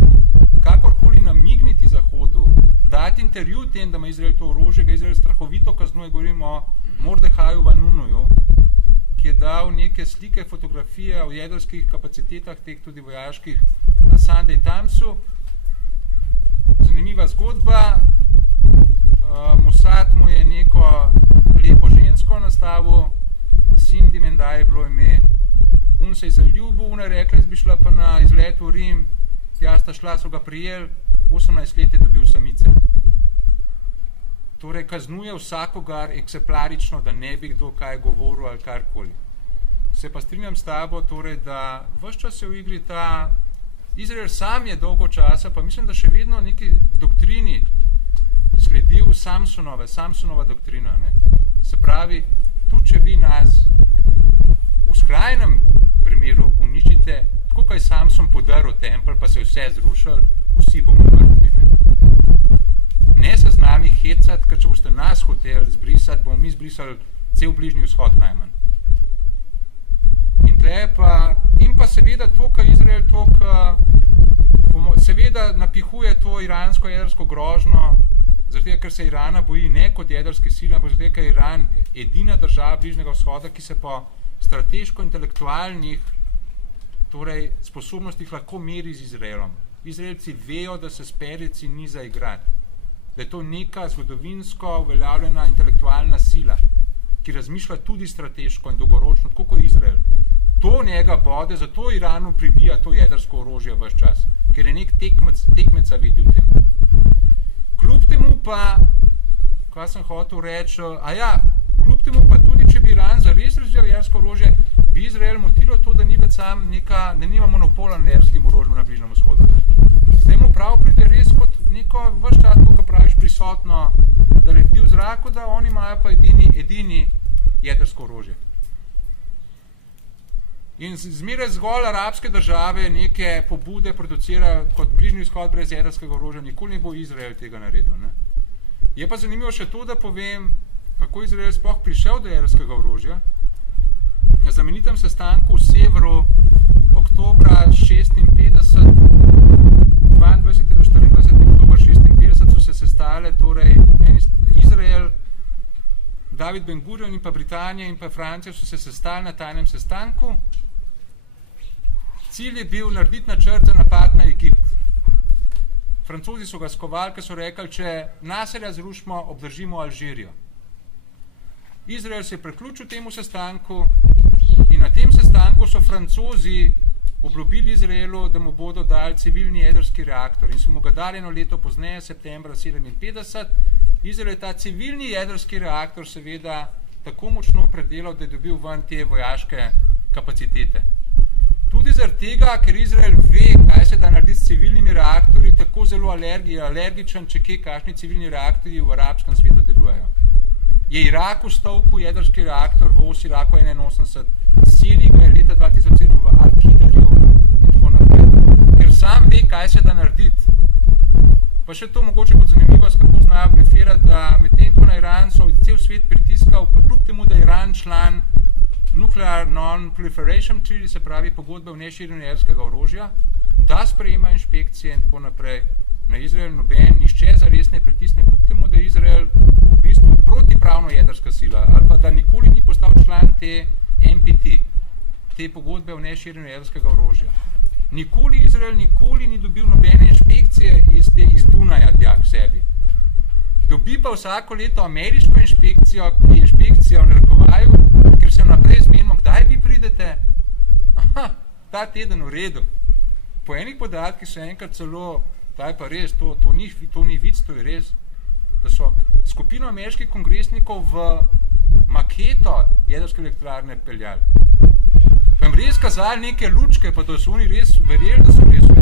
kakorkoli namigniti Zahodu, dati intervju tem, da ima Izrael to orožje, ga Izrael strahovito kaznuje, govorimo o Mordehaju Vanunuju, ki je dal neke slike, fotografije o jedrskih kapacitetah, teh tudi vojaških, na Sunday Timesu. Zanimiva zgodba, Mossad mu je neko lepo žensko nastavil, Cindy Mendaj je bilo ime, un se je zaljubil, una je rekla, jaz bi šla pa na izlet v Rim, tja sta šla, so ga prijeli, 18 let je dobil samice. Torej, kaznuje vsakogar eksemplarično, da ne bi kdo kaj govoril ali karkoli. Se pa strinjam s tabo, torej, da ves čas je v igri ta Izrael sam je dolgo časa, pa mislim, da še vedno neki doktrini sledil Samsonova doktrina. Ne? Se pravi, tudi če vi nas v skrajnem primeru uničite, tako kaj Samson podaril tempelj, pa se vse zrušil, vsi bomo mrtvi. Ne se z nami hecati, ker če boste nas hoteli zbrisati, bomo mi zbrisali cel Bližnji vzhod najmanj. In pa seveda to, kar Izrael seveda napihuje to iransko jedrsko grožnjo, zato ker se Irana boji ne kot jedrske sile, ampak zato ker je Iran edina država Bližnjega vzhoda, ki se po strateško-intelektualnih torej sposobnostih lahko meri z Izraelom. Izraelci vejo, da se s perici ni za igrati, da je to neka zgodovinsko uveljavljena intelektualna sila, ki razmišlja tudi strateško in dolgoročno, tako kot Izrael. To njega bode, zato Iranu pribija to jedrsko orožje ves čas, ker je nek tekmeca vidi v tem. Kljub temu pa, kaj sem hotel reči, kljub temu pa tudi, če bi Iran zares razvijal jedrsko orožje, bi Izrael motilo to, da ni več sam da nima monopola na jedrskim orožjem na Bližnjem vzhodu. Zdaj mu prav pride res kot neko ves čas, ko praviš prisotno, da leti v zraku, da oni imajo pa edini jedrsko orožje. In zmeraj zgolj arabske države neke pobude producirajo kot Bližnji vzhod brez jedrskega orožja, nikoli ne bo Izrael tega naredil. Ne? Je pa zanimivo še to, da povem, kako Izrael sploh prišel do jedrskega orožja. Na znamenitem sestanku v Severu oktobra 56, 22. do 24. oktober 56 so se sestale torej Izrael, David Ben-Gurion in pa Britanija in pa Francija so se sestali na tajnem sestanku. Cilj je bil narediti načrt za napad na Egipt. Francozi so ga skovali, ker so rekli, če Nasserja zrušimo, obdržimo Alžirijo. Izrael se je priključil temu sestanku in na tem sestanku so Francozi obljubili Izraelu, da mu bodo dali civilni jedrski reaktor in so mu ga dali eno leto pozneje, septembra 1957. Izrael je ta civilni jedrski reaktor seveda tako močno predelal, da je dobil ven te vojaške kapacitete. Tudi zaradi tega, ker Izrael ve, kaj se da narediti s civilnimi reaktorji, tako zelo alergičen, če kje kakšni civilni reaktorji v arabskem svetu delujejo. Je Irak ustavil jedrski reaktor v osi Iraku 81, Siriji ga je leta 2007 v Al-Kidarju in tako naprej. Ker sam ve, kaj se da narediti. Pa še to mogoče kot zanimivost, kako znajo blefirati, da medtem ko na Iran so cel svet pritiskal, pa kljub temu, da je Iran član Nuclear Non-Proliferation Treaty, se pravi pogodbe o neširjenju jedrskega orožja, da sprejema inšpekcije in tako naprej. Na Izrael noben, nišče zares ne pritisne, kljub temu, da je Izrael v bistvu protipravno jedrska sila, ali pa da nikoli ni postal član te NPT, te pogodbe o neširjenju jedrskega orožja. Nikoli Izrael ni dobil nobene inšpekcije iz Dunaja tja k sebi. Dobi pa vsako leto ameriško inšpekcijo, ki je inšpekcija v narekovaju, ker se naprej zmenimo, kdaj vi pridete. Aha, ta teden v redu. Po enih podatkih so enkrat celo, daj pa res, to ni vic, to je res, da so skupino ameriških kongresnikov v maketo jedrske elektrarne peljali. Pa jim res kazali neke lučke, pa da so oni res verjeli, da so res